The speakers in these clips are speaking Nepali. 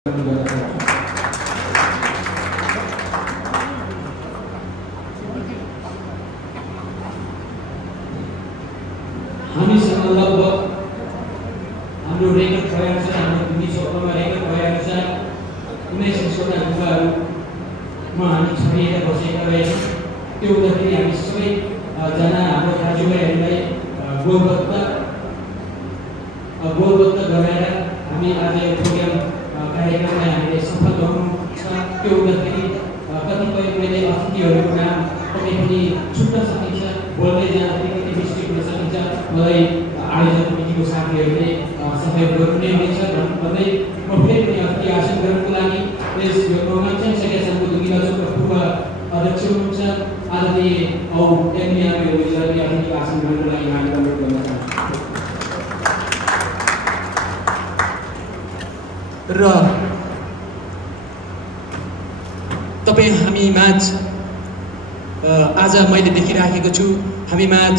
हामीसँग लगभग हाम्रो रेकर्ड भएको छ, हाम्रो भूमि क्षेत्रमा रेकर्ड भएको छ 1900 गुम्बाहरूमा हामी छरिएर बसेका रहेछौँ। त्यो हुँदाखेरि हामी सबैजना हाम्रो दाजुभाइहरूलाई गोलबद्ध गराएर हामी आज यो प्रोग्राम कार्यक्रमलाई हामीले सफल गर्नु छ। त्यो हुँदाखेरि कतिपय मैले अतिथिहरूको नाम पक्कै पनि छुट्न सकिन्छ, बोल्दै जाँदाखेरि कति मिस्टेक हुन सकिन्छ। मलाई आयोजक समितिको साथीहरूले सहयोग गर्नु नै हुनेछ भन्दै म फेरि पनि अतिथि आसन गर्नको लागि यस रोमाञ्चन सङ्घीय सङ्घको दुर्गिलाचोकका पूर्व अध्यक्ष हुनुहुन्छ आदरणीय औ एमबिआरले अतिथि आसन गर्नको लागि हामी अनुरोध गर्न चाहन्छु। र तपाईँ हामी माझ आज मैले देखिराखेको छु, हामी माझ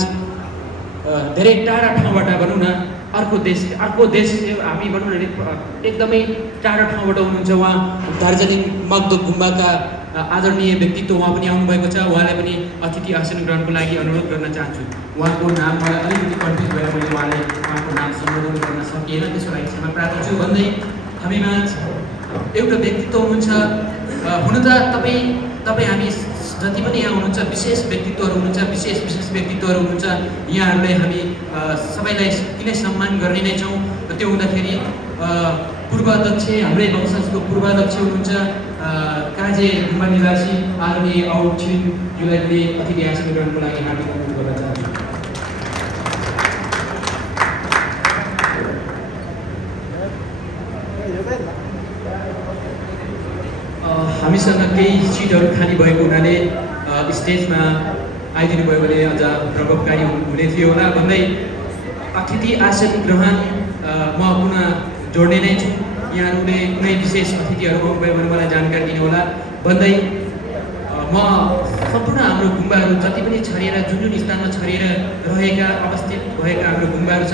धेरै टाढा ठाउँबाट भनौँ न अर्को देश हामी भनौँ न एकदमै टाढा ठाउँबाट हुनुहुन्छ। उहाँ दार्जिलिङ मगदोक गुम्बाका आदरणीय व्यक्तित्व उहाँ पनि आउनुभएको छ। उहाँलाई पनि अतिथि आसन ग्रहणको लागि अनुरोध गर्न चाहन्छु। उहाँको नाम मलाई अलिकति कन्फ्युज भएर मैले उहाँको नाम सम्बोधन गर्न सकिएन, त्यसको लागि क्षमा प्रार्थी छु भन्दै हामी माझ एउटा व्यक्तित्व हुनुहुन्छ। हुन त तपाईँ हामी जति पनि यहाँ हुनुहुन्छ विशेष व्यक्तित्वहरू हुनुहुन्छ, विशेष व्यक्तित्वहरू हुनुहुन्छ। यहाँहरूलाई हामी सबैलाई किन सम्मान गर्ने नै छौँ। त्यो हुँदाखेरि पूर्वाध्यक्ष हाम्रै वंशजको पूर्वाध्यक्ष हुनुहुन्छ काजे गुम्बा निवासी आदरणीय औ छिरिङज्यूलाई पनि अतिथि आसन ग्रहणको लागि हार्दिक अनुरोध गर्न चाहन्छु। हामीसँग केही सिटहरू खाली भएको हुनाले स्टेजमा आइदिनु भयो भने अझ प्रभावकारी हुने थियो होला भन्दै अतिथि आसन ग्रहण म पुनः जोड्ने नै छु। यहाँहरूले कुनै विशेष अतिथिहरू आउनुभयो भने मलाई जानकारी दिनु होला भन्दै म सम्पूर्ण हाम्रो गुम्बाहरू जति पनि छरिएर जुन स्थानमा छरिएर रहेका अवस्थित भएका हाम्रो गुम्बाहरू छ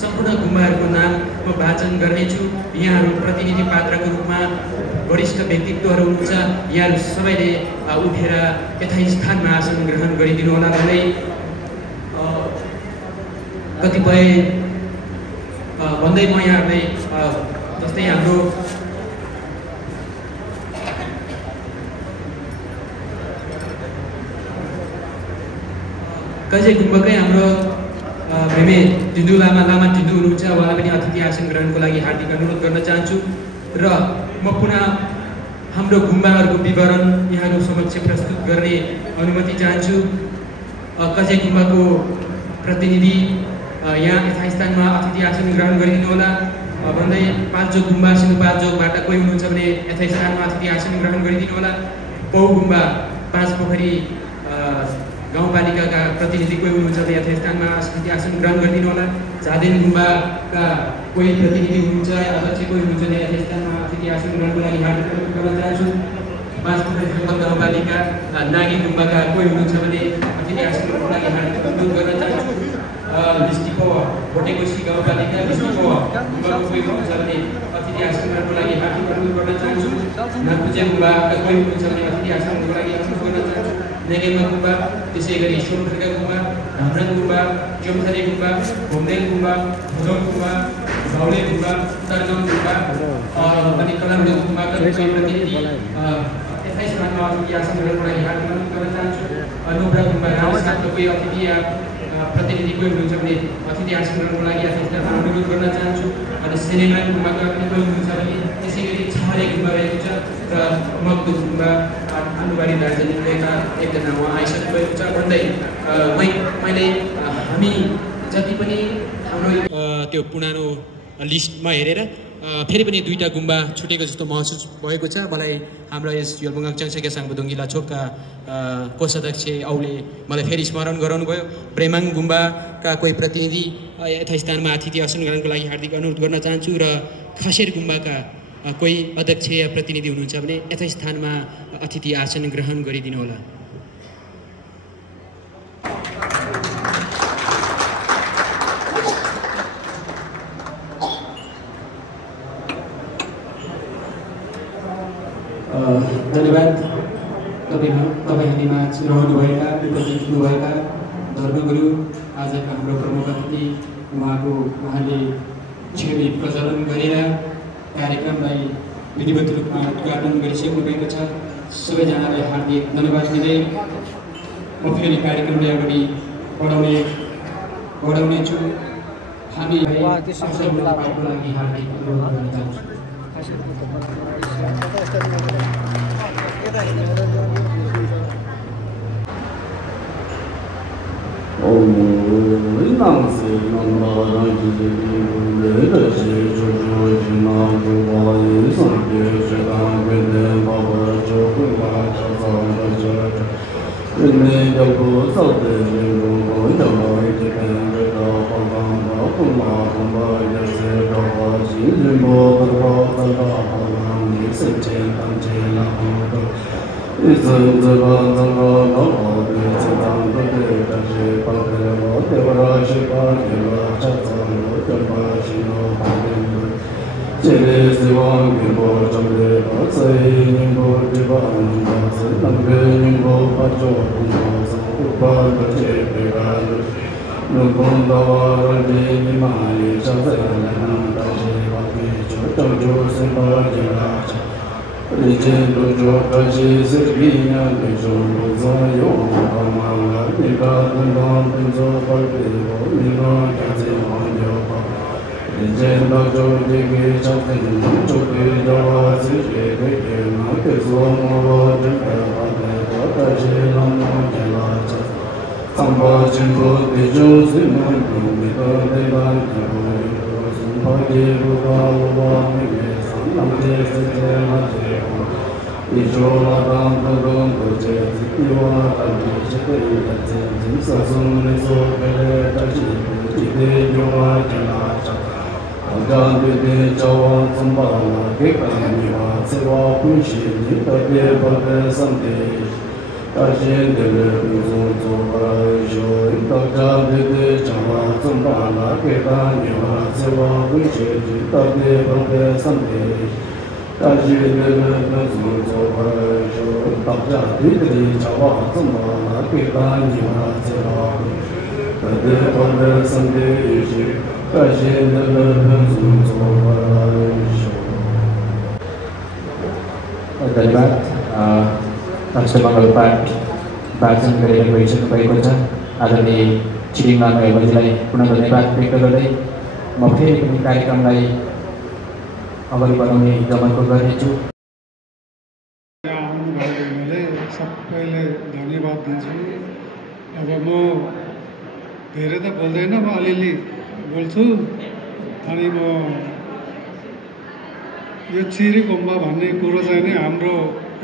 सम्पूर्ण गुम्बाहरूको नाम म वाचन गर्नेछु। यहाँहरू प्रतिनिधि पात्रको रूपमा वरिष्ठ व्यक्तित्वहरू हुनुहुन्छ। यहाँहरू सबैले उठेर यथास्थानमा आसन ग्रहण गरिदिनु होला भन्दै कतिपय भन्दै म यहाँहरूलाई जस्तै हाम्रो कजै गुम्बाकै हाम्रो भेमे टिन्डु लामा टिन्डु हुनुहुन्छ। उहाँलाई पनि अतिथि आसन ग्रहणको लागि हार्दिक अनुरोध गर्न चाहन्छु। र म पुनः हाम्रो गुम्बाहरूको विवरण यहाँहरू समक्ष प्रस्तुत गर्ने अनुमति चाहन्छु। कजै गुम्बाको प्रतिनिधि यहाँ यथास्थानमा अतिथि आसन ग्रहण गरिदिनु होला भन्दै पाल्चोक गुम्बा सिन्धुपाल्चोकबाट कोही हुनुहुन्छ भने यथास्थानमा अतिथि आसन ग्रहण गरिदिनु होला। पौ गुम्बा 5 पोखरी गाउँपालिकाका प्रतिनिधि कोही हुनुहुन्छ भने यथास्थानमा अतिथि आसन ग्रहण गरिदिनु होला। झादेन गुम्बाका कोही प्रतिनिधि हुनुहुन्छ, अध्यक्ष कोही हुनुहुन्छ भने यथास्थानमा अतिथि आसन ग्रहणको लागि हार्दिक अनुरोध गर्न चाहन्छु। 5 पोखरी गाउँपालिका नागी गुम्बाका कोही हुनुहुन्छ भने अतिथि आसन ग्रहणको लागि हार्दिक अनुरोध गर्न चाहन्छु। लिस्टिको भोटेकोसी गाउँपालिका लिस्टिको गुम्बाको कोही हुनुहुन्छ भने अतिथि आसन ग्रहणको लागि हार्दिक अनुरोध गर्न चाहन्छु। नागपुजे गुम्बाका कोही हुनुहुन्छ भने अतिथि आसन ग्रहणको लागि अनुरोध गर्न चाहन्छु। नेगेमा गुम्बा, त्यसै गरी सोनखर्का गुम्बा, धामराङ गुम्बा, चौथरी गुम्बा, घुमदेल गुम्बा, भोजोङ गुम्बा, भाउले गुम्बा, तरगाउँ गुम्बा अनि कलामडो गुम्बाका प्रतिनिधि यथास्थानमा अतिथि आसन ग्रहणको लागि हार्दिक अनुरोध गर्न चाहन्छु। नुब्रा गुम्बा राजस्थानको कोही अतिथि प्रतिनिधि कोही हुनुहुन्छ भने अतिथि आसन ग्रहणको लागि यथास्थानमा अनुरोध गर्न चाहन्छु। अनि सेनेमा गुम्बाको पनि कोही हुनुहुन्छ भने त्यसै गरी छहरे गुम्बा रहेको छ र मगदोक गुम्बा आलुबारी दार्जिलिङका एकजना उहाँ आइसक्नु भएको छ भन्दै मैले हामी जति पनि हाम्रो त्यो पुरानो लिस्टमा हेरेर फेरि पनि 2टा गुम्बा छुटेको जस्तो महसुस भएको छ मलाई। हाम्रो यस योलबुङाङ चङसके साङबो दुङ्गिला छोकका कोषाध्यक्ष औले मलाई फेरि स्मरण गराउनु भयो। ब्रेमाङ गुम्बाका कोही प्रतिनिधि यथास्थानमा अतिथि आसन ग्रहणको लागि हार्दिक अनुरोध गर्न चाहन्छु। र खसेर गुम्बाका कोही अध्यक्ष या प्रतिनिधि हुनुहुन्छ भने यथास्थानमा अतिथि आसन ग्रहण गरिदिनु होला। धन्यवाद तपाईहरुमा रहनुभएका उपस्थित हुनुभएका धर्मगुरु आजका हाम्रो प्रमुख अतिथि उहाँले छिटै प्रचलन गरेर कार्यक्रमलाई विधिवत रूपमा उद्घाटन गरिसक्नु भएको छ। सबैजनालाई हार्दिक धन्यवाद दिँदै म फेरि कार्यक्रमलाई अगाडि बढाउने छु। हामी पार्टीको लागि हार्दिक अनुरोध गर्न चाहन्छु। धन्यवाद। मङ्गल पाठ वाचन गरेर गइसक्नु भएको छ। आदरणीय छिरिङ लामाजीलाई पुनः धन्यवाद व्यक्त गर्दै म फेरि पनि कार्यक्रमलाई अगाडि बढाउने जमर्को गर्नेछु। सबैले धन्यवाद दिन्छु। अब म धेरै त बोल्दैन, म अलिअलि बोल्छु। अनि म यो चिरी गुम्बा भन्ने कुरो चाहिँ नि हाम्रो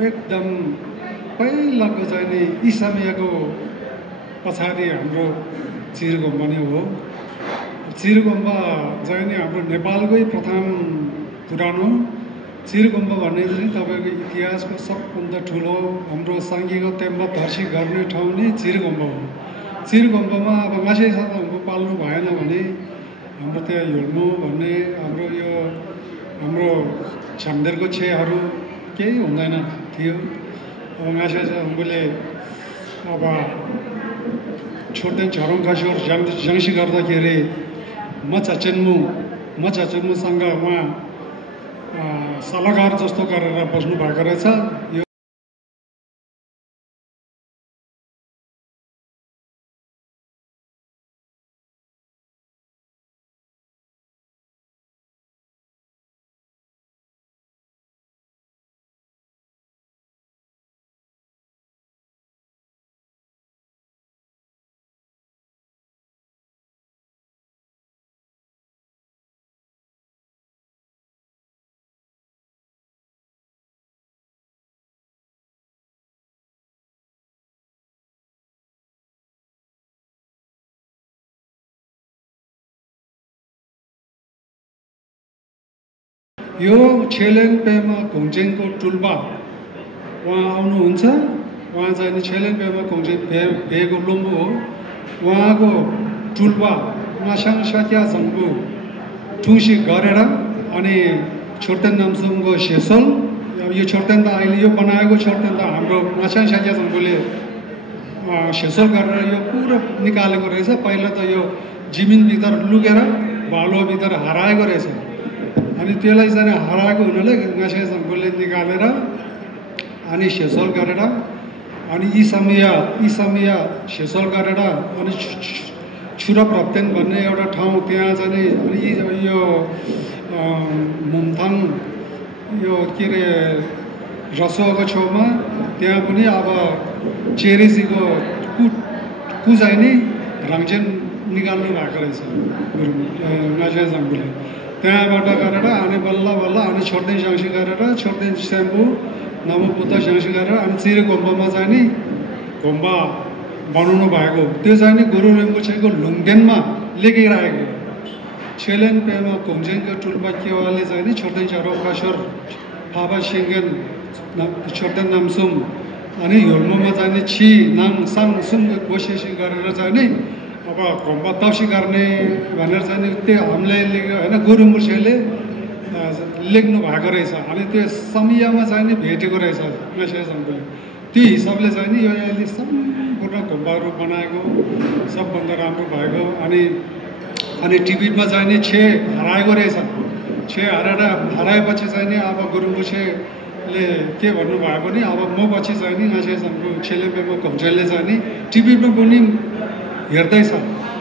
एकदम पहिलाको चाहिँ नि इसामियाको पछाडि हाम्रो चिर गुम्बा नै हो। चिर गुम्बा चाहिँ नि हाम्रो नेपालकै प्रथम पुरानो चिर गुम्बा भन्ने चाहिँ तपाईँको इतिहासको सबभन्दा ठुलो हाम्रो साङ्गीको तेम्बा धर्सी गर्ने ठाउँ नै चिर गुम्बा हो। चिर गुम्बामा अब माछै साथीहरू पाल्नु भएन भने हाम्रो त्यहाँ हिँड्नु भन्ने हाम्रो छामदेरको छेहरू केही हुँदैन थियो। अब माछा हामीले अब छोड्दै झरौँ खस्यो जङ्सी गर्दाखेरि म चचन्मुसँग उहाँ सल्लाहकार जस्तो गरेर बस्नु भएको रहेछ। यो छेलेङपेमा घोङचेङको टुल्पा उहाँ आउनुहुन्छ। उहाँ चाहिँ छेलेङ पेमा घोङचेङ भेगको लुम्बु हो। उहाँको टुल्पा उहाँसँग सत्या झङ्गु ठुसी गरेर अनि छोटे नामसुङको सेसल अब यो छोड्दैन त अहिले यो बनाएको छोड्दैन त हाम्रो माछा साझा सङ्घले सेसल गरेर यो पुरो निकालेको रहेछ। पहिला त यो जमिनभित्र लुकेर बालुवाभित्र हराएको रहेछ। अनि त्यसलाई चाहिँ हराएको हुनाले माछा सङ्घले निकालेर अनि सेसल गरेर अनि यी समय सेसल गरेर अनि छुरा प्रप्तेन भन्ने एउटा ठाउँ त्यहाँ चाहिँ अनि यो मुमथाङ यो के अरे रसोको छेउमा त्यहाँ पनि अब चेरेसीको कु चाहिँ नि रङचेन निकाल्नु भएको रहेछ माछा सङ्घले। त्यहाँबाट गरेर अनि बल्ल बल्ल अनि छोड्दै सँगसी गरेर छोड्दै स्याम्पू नमोपुत्त सँगसी गरेर अनि चिरे गोम्बामा चाहिँ नि गोम्बा बनाउनु भएको। त्यो चाहिँ नि गुरु रिम्पोछेको लुङदेनमा लेखिरहेको छेलेन पेमा घुङजेनको टुल्पा केवाले चाहिँ नि छोड्दै चरो कासर फापा सिङ्गेन छोड्दै नामसुम अनि होल्मोमा चाहिँ नि छि नाम साङ सुम कोसिस गरेर चाहिँ नि अब घोम्बा तप्सी गर्ने भनेर चाहिँ नि त्यो हामीले लेख्यो होइन गुरु मुर्सेले लेख्नु भएको रहेछ। अनि त्यो समयमा चाहिँ नि भेटेको रहेछ माछा सङ्घले। त्यो हिसाबले चाहिँ नि यो अहिले सम्पूर्ण घोम्बाहरू बनाएको सबभन्दा राम्रो भएको। अनि टिबेटमा चाहिँ नि छे हराएको रहेछ। छे हराएपछि चाहिँ नि अब गुरुमुछेले के भन्नुभयो भने अब म पछि चाहिँ नि माछा सङ्घको छेलेपेमा घोम्सेले चाहिँ नि टिबेटमा पनि हेर्दैछ।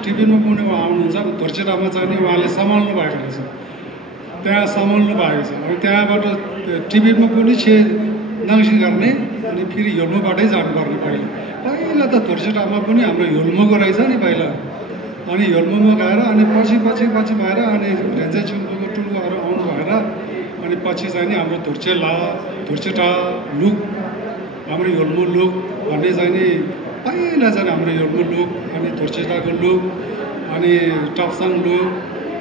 टिबेटमा पनि उहाँ आउनुहुन्छ धोर्चेटामा चाहिँ नि उहाँले सम्हाल्नु भएको रहेछ। त्यहाँ सम्हाल्नु भएको छ। अनि त्यहाँबाट टिबेटमा पनि छे नाङ्सी गर्ने अनि फेरि योल्मोबाटै जानुपर्ने। पहिला त धोर्चेटामा पनि हाम्रो योल्मोको रहेछ नि पहिला। अनि योल्मोमा गएर अनि पछि भएर अनि रेन्जे चुम्बुको टुल्कोहरू आउनु भएर अनि पछि चाहिँ नि हाम्रो धोर्चेटा लुक हाम्रो योल्मो लुक भन्ने चाहिँ नि पहिला चाहिँ हाम्रो योल्मो लुक अनि धोर्चेटाको लुक अनि टप्साङ लुक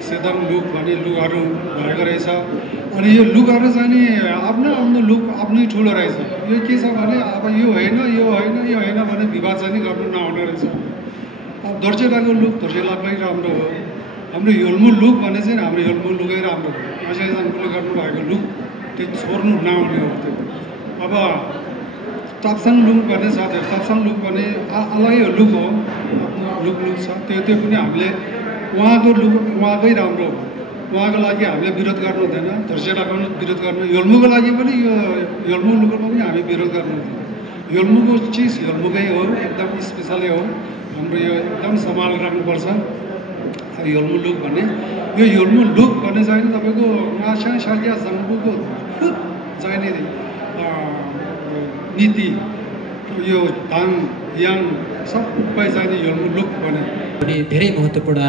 सेदाङ लुक भन्ने लुकहरू भएको रहेछ। अनि यो लुकहरू चाहिँ नि आफ्नो लुक आफ्नै ठुलो रहेछ। यो के छ भने अब यो होइन भने विवाद चाहिँ नि गर्नु नआउने रहेछ। अब धोर्चेटाको लुक धोर्चेटाकै राम्रो हो। हाम्रो योल्मो लुक भने चाहिँ हाम्रो योल्मो लुकै राम्रो हो। माछा सङ्घले गर्नुभएको लुक त्यो छोड्नु नआउने हो। त्यो अब टाप्साङ लुक भन्ने छ। त्यो टाप्साङ लुक भने अलगै लुक हो। लुक छ त्यो पनि हामीले उहाँको लुक उहाँकै राम्रो हो। उहाँको लागि हामीले विरोध गर्नु हुँदैन। धोर्चेटाको विरोध गर्नु योल्मोको लागि पनि यो योल्मो लुकमा पनि हामी विरोध गर्नु हुँदैन। योल्मोको चिज योल्मोकै हो एकदम स्पेसलै हो। हाम्रो यो एकदम सम्हाल राख्नुपर्छ। योल्मो लुक भन्ने यो योल्मो लुक भन्ने चाहिँ नि तपाईँको माछा साझा सङ्घको खुब चाहिँ नि नीति यो धाङ याङ सबै चाहिँ नि योल्मो लुक भने पनि धेरै महत्त्वपूर्ण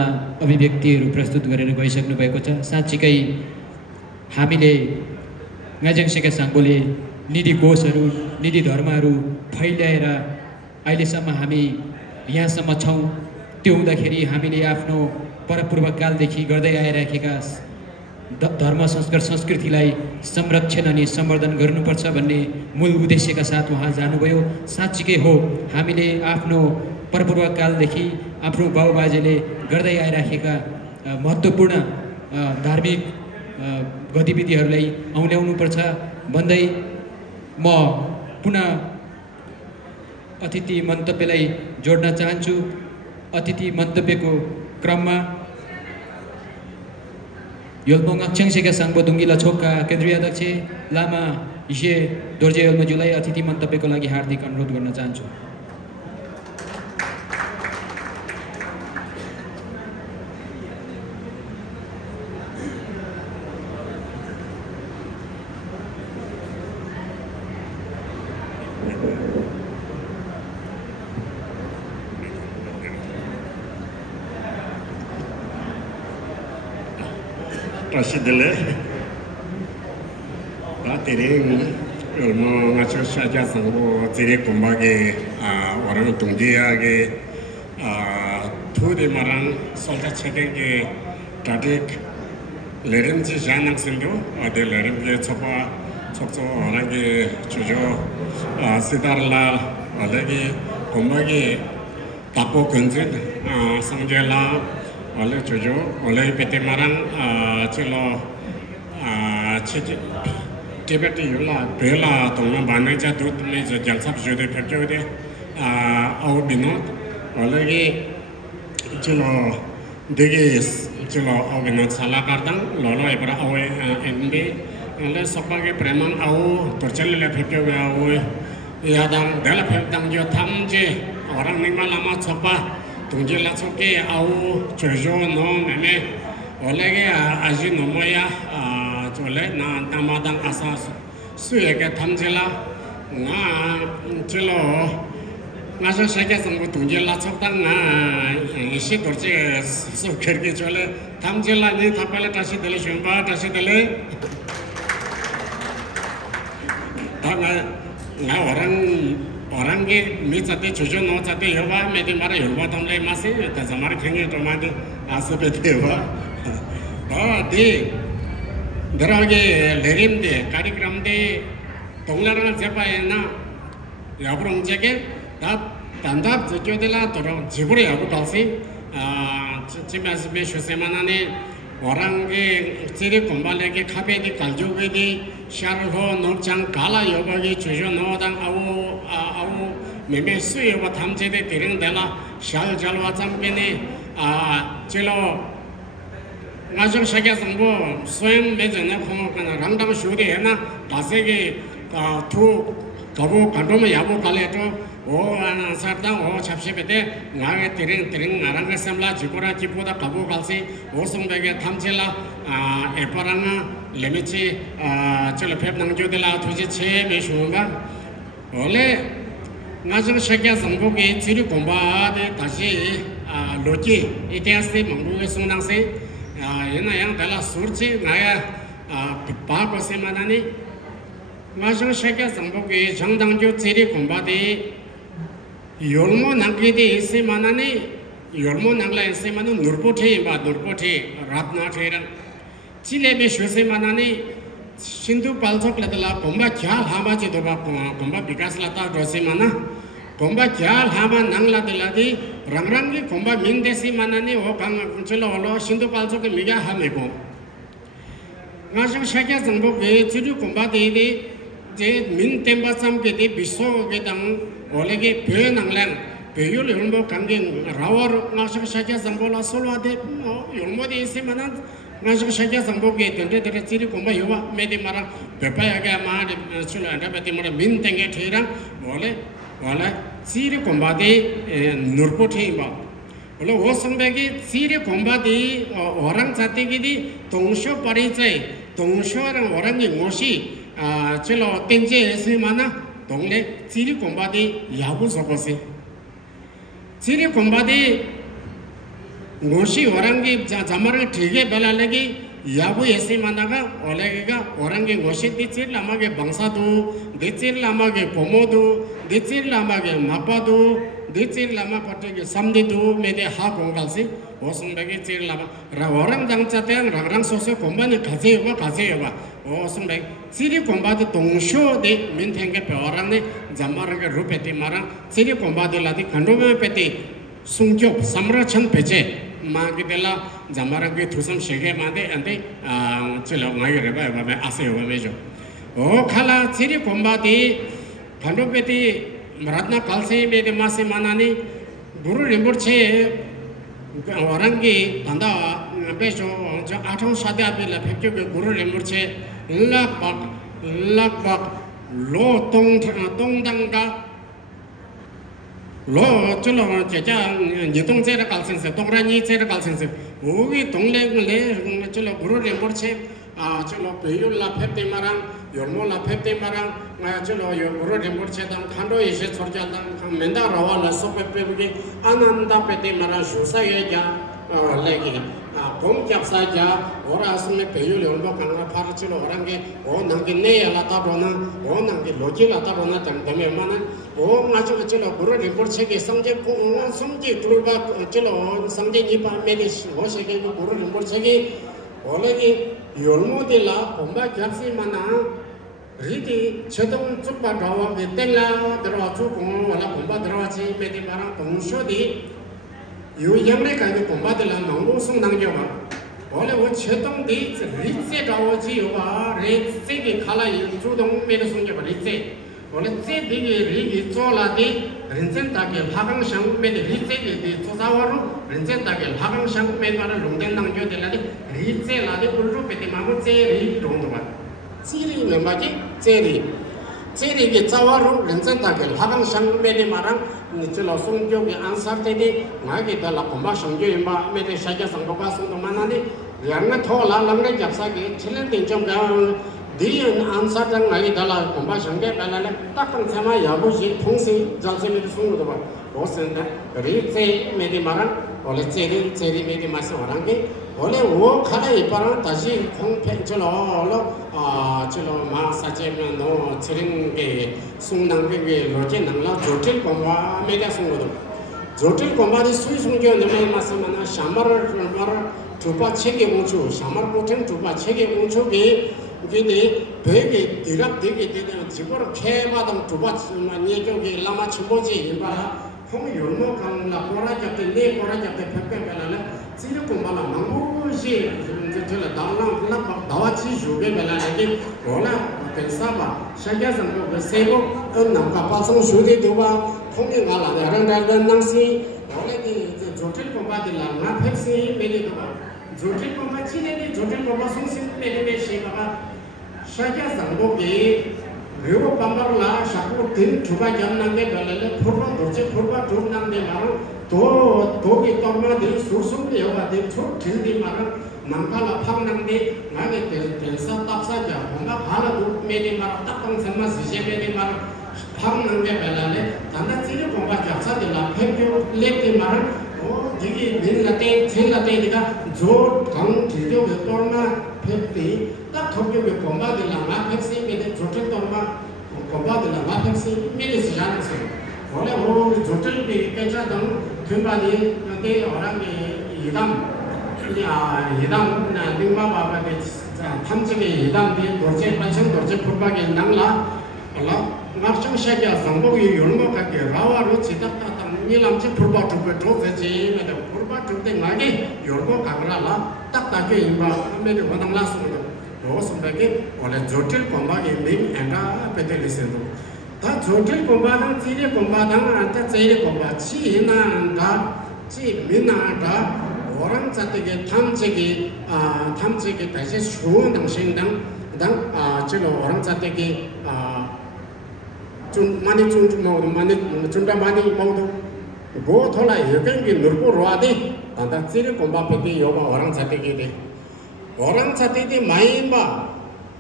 अभिव्यक्तिहरू प्रस्तुत गरेर गइसक्नु भएको छ। साँच्चीकै हामीले गाजङ सेका साङ्गोले निधि कोषहरू निधि धर्महरू फैल्याएर अहिलेसम्म हामी यहाँसम्म छौँ। त्यो हुँदाखेरि हामीले आफ्नो परपूर्वकालदेखि गर्दै आइराखेका धर्म संस्कृतिलाई संरक्षण अनि सम्वर्धन गर्नुपर्छ भन्ने मूल उद्देश्यका साथ उहाँ जानुभयो। साँच्चीकै हो हामीले आफ्नो परपूर्वकालदेखि आफ्नो बाबुबाजेले गर्दै आइराखेका महत्त्वपूर्ण धार्मिक गतिविधिहरूलाई औँल्याउनुपर्छ भन्दै म पुनः अतिथि मन्तव्यलाई जोड्न चाहन्छु। अतिथि मन्तव्यको क्रममा योल्मोङ अक्षाङसेका साङ्बोदुङ्गी लछोकका केन्द्रीय अध्यक्ष लामा हिसे दोर्जे योल्मोज्यूलाई अतिथि मन्तव्यको लागि हार्दिक अनुरोध गर्न चाहन्छु। Presidele, tering ilmu ngaco saja sanggup tiri kumbagi orang tungdia ke tu di marang solta cekeng ke tadik lerem si janang sendu ada lerem ke coba orang ke cujo sidarla ada ke kumbagi tapo kunjit sangjela oleh cucu oleh PT Marang cilo Tibet yola bela tong banai cha dut me jalsap jode phekjode au binot olagi chilo dege chilo au binot sala kardang lolo ebra au enbe le sokage preman au torchel le phekjode au yadang dala phekdang jo thamje orang ningma lama chopa tungje la choke au chojo no meme olagi aji nomoya chole na tamadang asa 수에게 탐질라 나 질로 나서 세계 정부 동질라 척당나 이시 돌지 소ker게 졸래 탐질라니 답발에 다시 들려 준바 다시 들려 나 orang 미자데 조조 노자데 여바 메디 마라 여바 담래 마세 다자마리 팽이 도마데 아스베데와 디 Derage lerimde, karikramde, tonglarangan siapa na, ya orang cekek, tandap sejodela, orang jibure ya dalsi, cuma sebagai semana ni orang ke ciri kembali ke kafe di kalju ke di syarho nurcang kala yoga ke cuci nodang au meme suy yoga thamje de tiring dela syal jalwa campe ni cilo ngajar saja sangbo swem mejana khomo kana rangdang shuri hena dasege tu kabu kandoma yabu kale to o sarda o chapsebede ngage tiring ngaranga samla jikora jipoda kabu kalsi o songbege thamchela eparanga lemechi cholo phepnang jodela thuji che me shunga ole ngajar saja sangbo ke chiri komba de dashi loji itiase mangbu songnangse yana yang dalam surci ngaya bago semanani masuk sekian sampai jangdangjo ciri kombati yormo nangkiti semanani yormo nangla semana nurpoti ratna teran cile be semanani sindu palsok ladala komba jal hama jidoba komba bikas lata dosemana komba jal hama nangla deladi rangrangi komba mindesi manani o kang chelo lo sindu palso ke miga hamego ngasang shakya jangbo ge chiru komba de je min temba sam ke de biso ge dang olege be nanglang be yul yulmo kange rawar ngasang shakya jangbo la solwa de yulmo de se manan ngasang shakya jangbo ge de chiru komba yuwa me de mara bepa ya ga ma de chulu anda bati mara min tenge thira wala ciri kombati nurpoti ba, kalau orang bagi ciri kombati orang jati gini tongsho paricai, tongsho orang yang ngosi, celo tenje semana tongle ciri kombati yabu sokosi, ciri kombati ngosi orang yang jamarang tiga bela lagi yabu semana ka oleh ka orang yang ngosi dicir lama ke bangsa tu, dicir lama ke pomodu Dicir lama ke mapadu, dicir lama patri samdi tu mede hak ongalsi, osong bagi cir lama. Orang jang catean, orang sosok kombani kaze yoga, osong bagi ciri kombati tongsho de mintengke pe orang ne jamar ke rupeti marang, ciri kombati ladi kandoma peti sungkyop samrachan pece, magidela jamar ke thusam shege made ante cilo ngai reba yoga ase yoga mejo. Oh kala ciri kombati Pandopeti meratna kalsi mede masih mana ni guru rimburche orang ki tanda beso atong sadya bila phekyo guru rimburche lakbak lo tong dangga lo cholo jeja nyitong cera kalsense tongrani cera kalsense ogi tongle le cholo guru rimburche cholo peyul la phepte marang yormo la phepte marang cholo guru rimburche dang khando ise chorja dang menda rawa la sopepe gi ananda pete marang susaye ja legi gom kyapsa ja ora asme peyul yormo kanga phar cholo orange o nangge ne la ta bona o nangge loji la ta bona tan dame mana o ngacho cholo guru rimburche ge sangje ko sangje tulba cholo sangje ni pa meni ho shege guru rimburche ge olegi yormo de la komba kyapsi mana riti chedong chukpa dawa betela darawa chukung wala komba darawa chi mede marang tongsho di yu yamre kai komba de la mangbo sung nangyo ba 원래 뭐 최동대 리제 자오지와 리제기 칼라이 주동 메르 송제가 리제 원래 제디기 리기 졸라디 렌센다게 화강상 메디 리제기 조사와로 렌센다게 화강상 메가를 롱된당 교들라디 리제라디 울루 베디 마고 제리 롱도바 지리 멤바기 제리기 자와로 렌센다게 화강상 메디 마랑 니틀로 송교기 안사테디 나기 달라 콤바 상교임바 메디 샤자 상고가 송도만나니 양나 토라 랑네 잡사기 칠렌딩 좀가 디엔 안사장 나기 달라 콤바 상게 발라레 딱땅 세마 야부시 통시 자세미 송도바 로센다 리제 메디 마랑 원래 제리 메디 마스 오랑게 원래 오 카라 이파랑 다시 콩펜처로 저로 마사제면 노 치링게 송낭게 로제 năng 조틀 콤바 메디 송도도 조틀 콤바디 수이 송교 넘에 마스마나 샤마르 두바 책에 뭉쳐 샤마르 보통 두바 책에 뭉쳐게 이게 베게 디랍되게 되는 지고로 캐마당 두바만 얘기하게 라마 치보지 이바라 콩 요모 강라 보라잡때 네 보라잡때 팩팩벨라네 지르 콤바라 망고시 저저 다랑 라 다와치 조베벨라게 올라 펜사바 샤갸선 거 세고 언남가 파송 수데 두바 콩이 갈라데 랑달던 낭시 올레기 조틀 콤바딜라 나 팩시 메리도바 조틀 콤바 치네니 조틀 콤바 송신 메리베 시바가 샤자 상고기 르고 밤바라 샤고 딘 주가 잡는데 별래 포로 도체 포가 죽는데 바로 도기 떠마들 수수비 여가데 초 길디 마라 남가라 팍는데 나게 델사 답사자 뭔가 바라도 메디 마라 딱방 선마 시제메디 마라 팍는데 별래 단다 지르 공바 잡사들라 팩교 렉디 마라 지기 민라테 첼라테가 조강 길교 떠마 팩디 딱 토끼의 공바들랑 마펙시 메데 조틀 동마 공바들랑 마펙시 메데스 잔스 원래 뭐 조틀비 깨자던 금바디 여기 어랑이 이담 나 닝마바바데 탐지게 이담비 도제 반성 도제 풀박에 낭라 알라 막상 샤기야 상복이 열목하게 라와로 지닥다당 니람지 풀박도 도제지 메데 풀박도 때 나게 열목 가그라라 딱딱게 임바 메데 원당라스로 로스백이 원래 조틀 콤바기 민 엔다 페텔리세도 다 조틀 콤바당 지리 콤바당 안타 제리 콤바 치나다 치 민나다 오랑 자택에 탐지기 다시 수원 당신당 저로 오랑 자택에 좀 많이 좀다 많이 모두 뭐 돌아 여기 늘고 로아디 안타 지리 콤바 페티 요바 오랑 자택에 돼 orang catiti maimba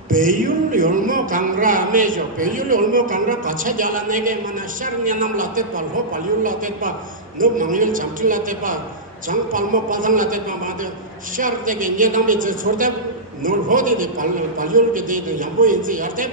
peyul yolmo kangra mejo peyul yolmo kangra kacha jala nege mana shar nyanam latet pa lo palyul latet pa no mangyul chamtil latet pa jang palmo padang latet pa made shar dege nyanam je chorde no hodi de palyul ke de yambo inji arte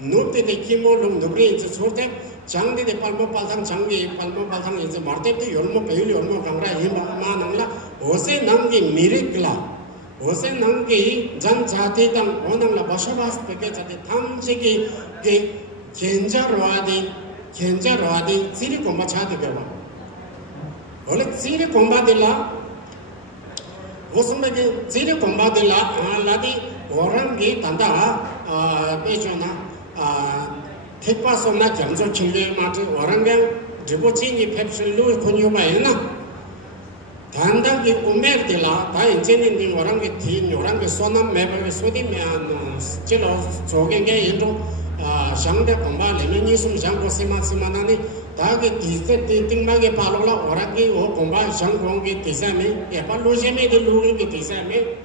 no te de kimo lom nobre inji chorde jang de palmo padang jangi palmo padang inji marte de yolmo peyul yolmo kangra hima ma nangla ose namgi mirikla ओसे नंगे जन जाति तंग ओनंगला बसवास पेके जाति थामजेगी के खेंजरवादी जिरि कोंबा छादे बेवा ओले जिरि कोंबा दिला ओसमे के जिरि कोंबा दिला लादी ओरंगी तंदा बेचोना थेपा सोना जंजो छिले माटे orange डिबोचिनी पेप्सलु कोन्योबायना 단단히 우메르들라 다 인제는 오랑게 티 오랑게 소남 매베 소디면 제로 조경게 인도 상대 공바 레미니 숨 장고 세마스마나니 다게 디세 띵마게 발로라 오랑게 오 공바 상공게 디세메 에발로제메 데루게 디세메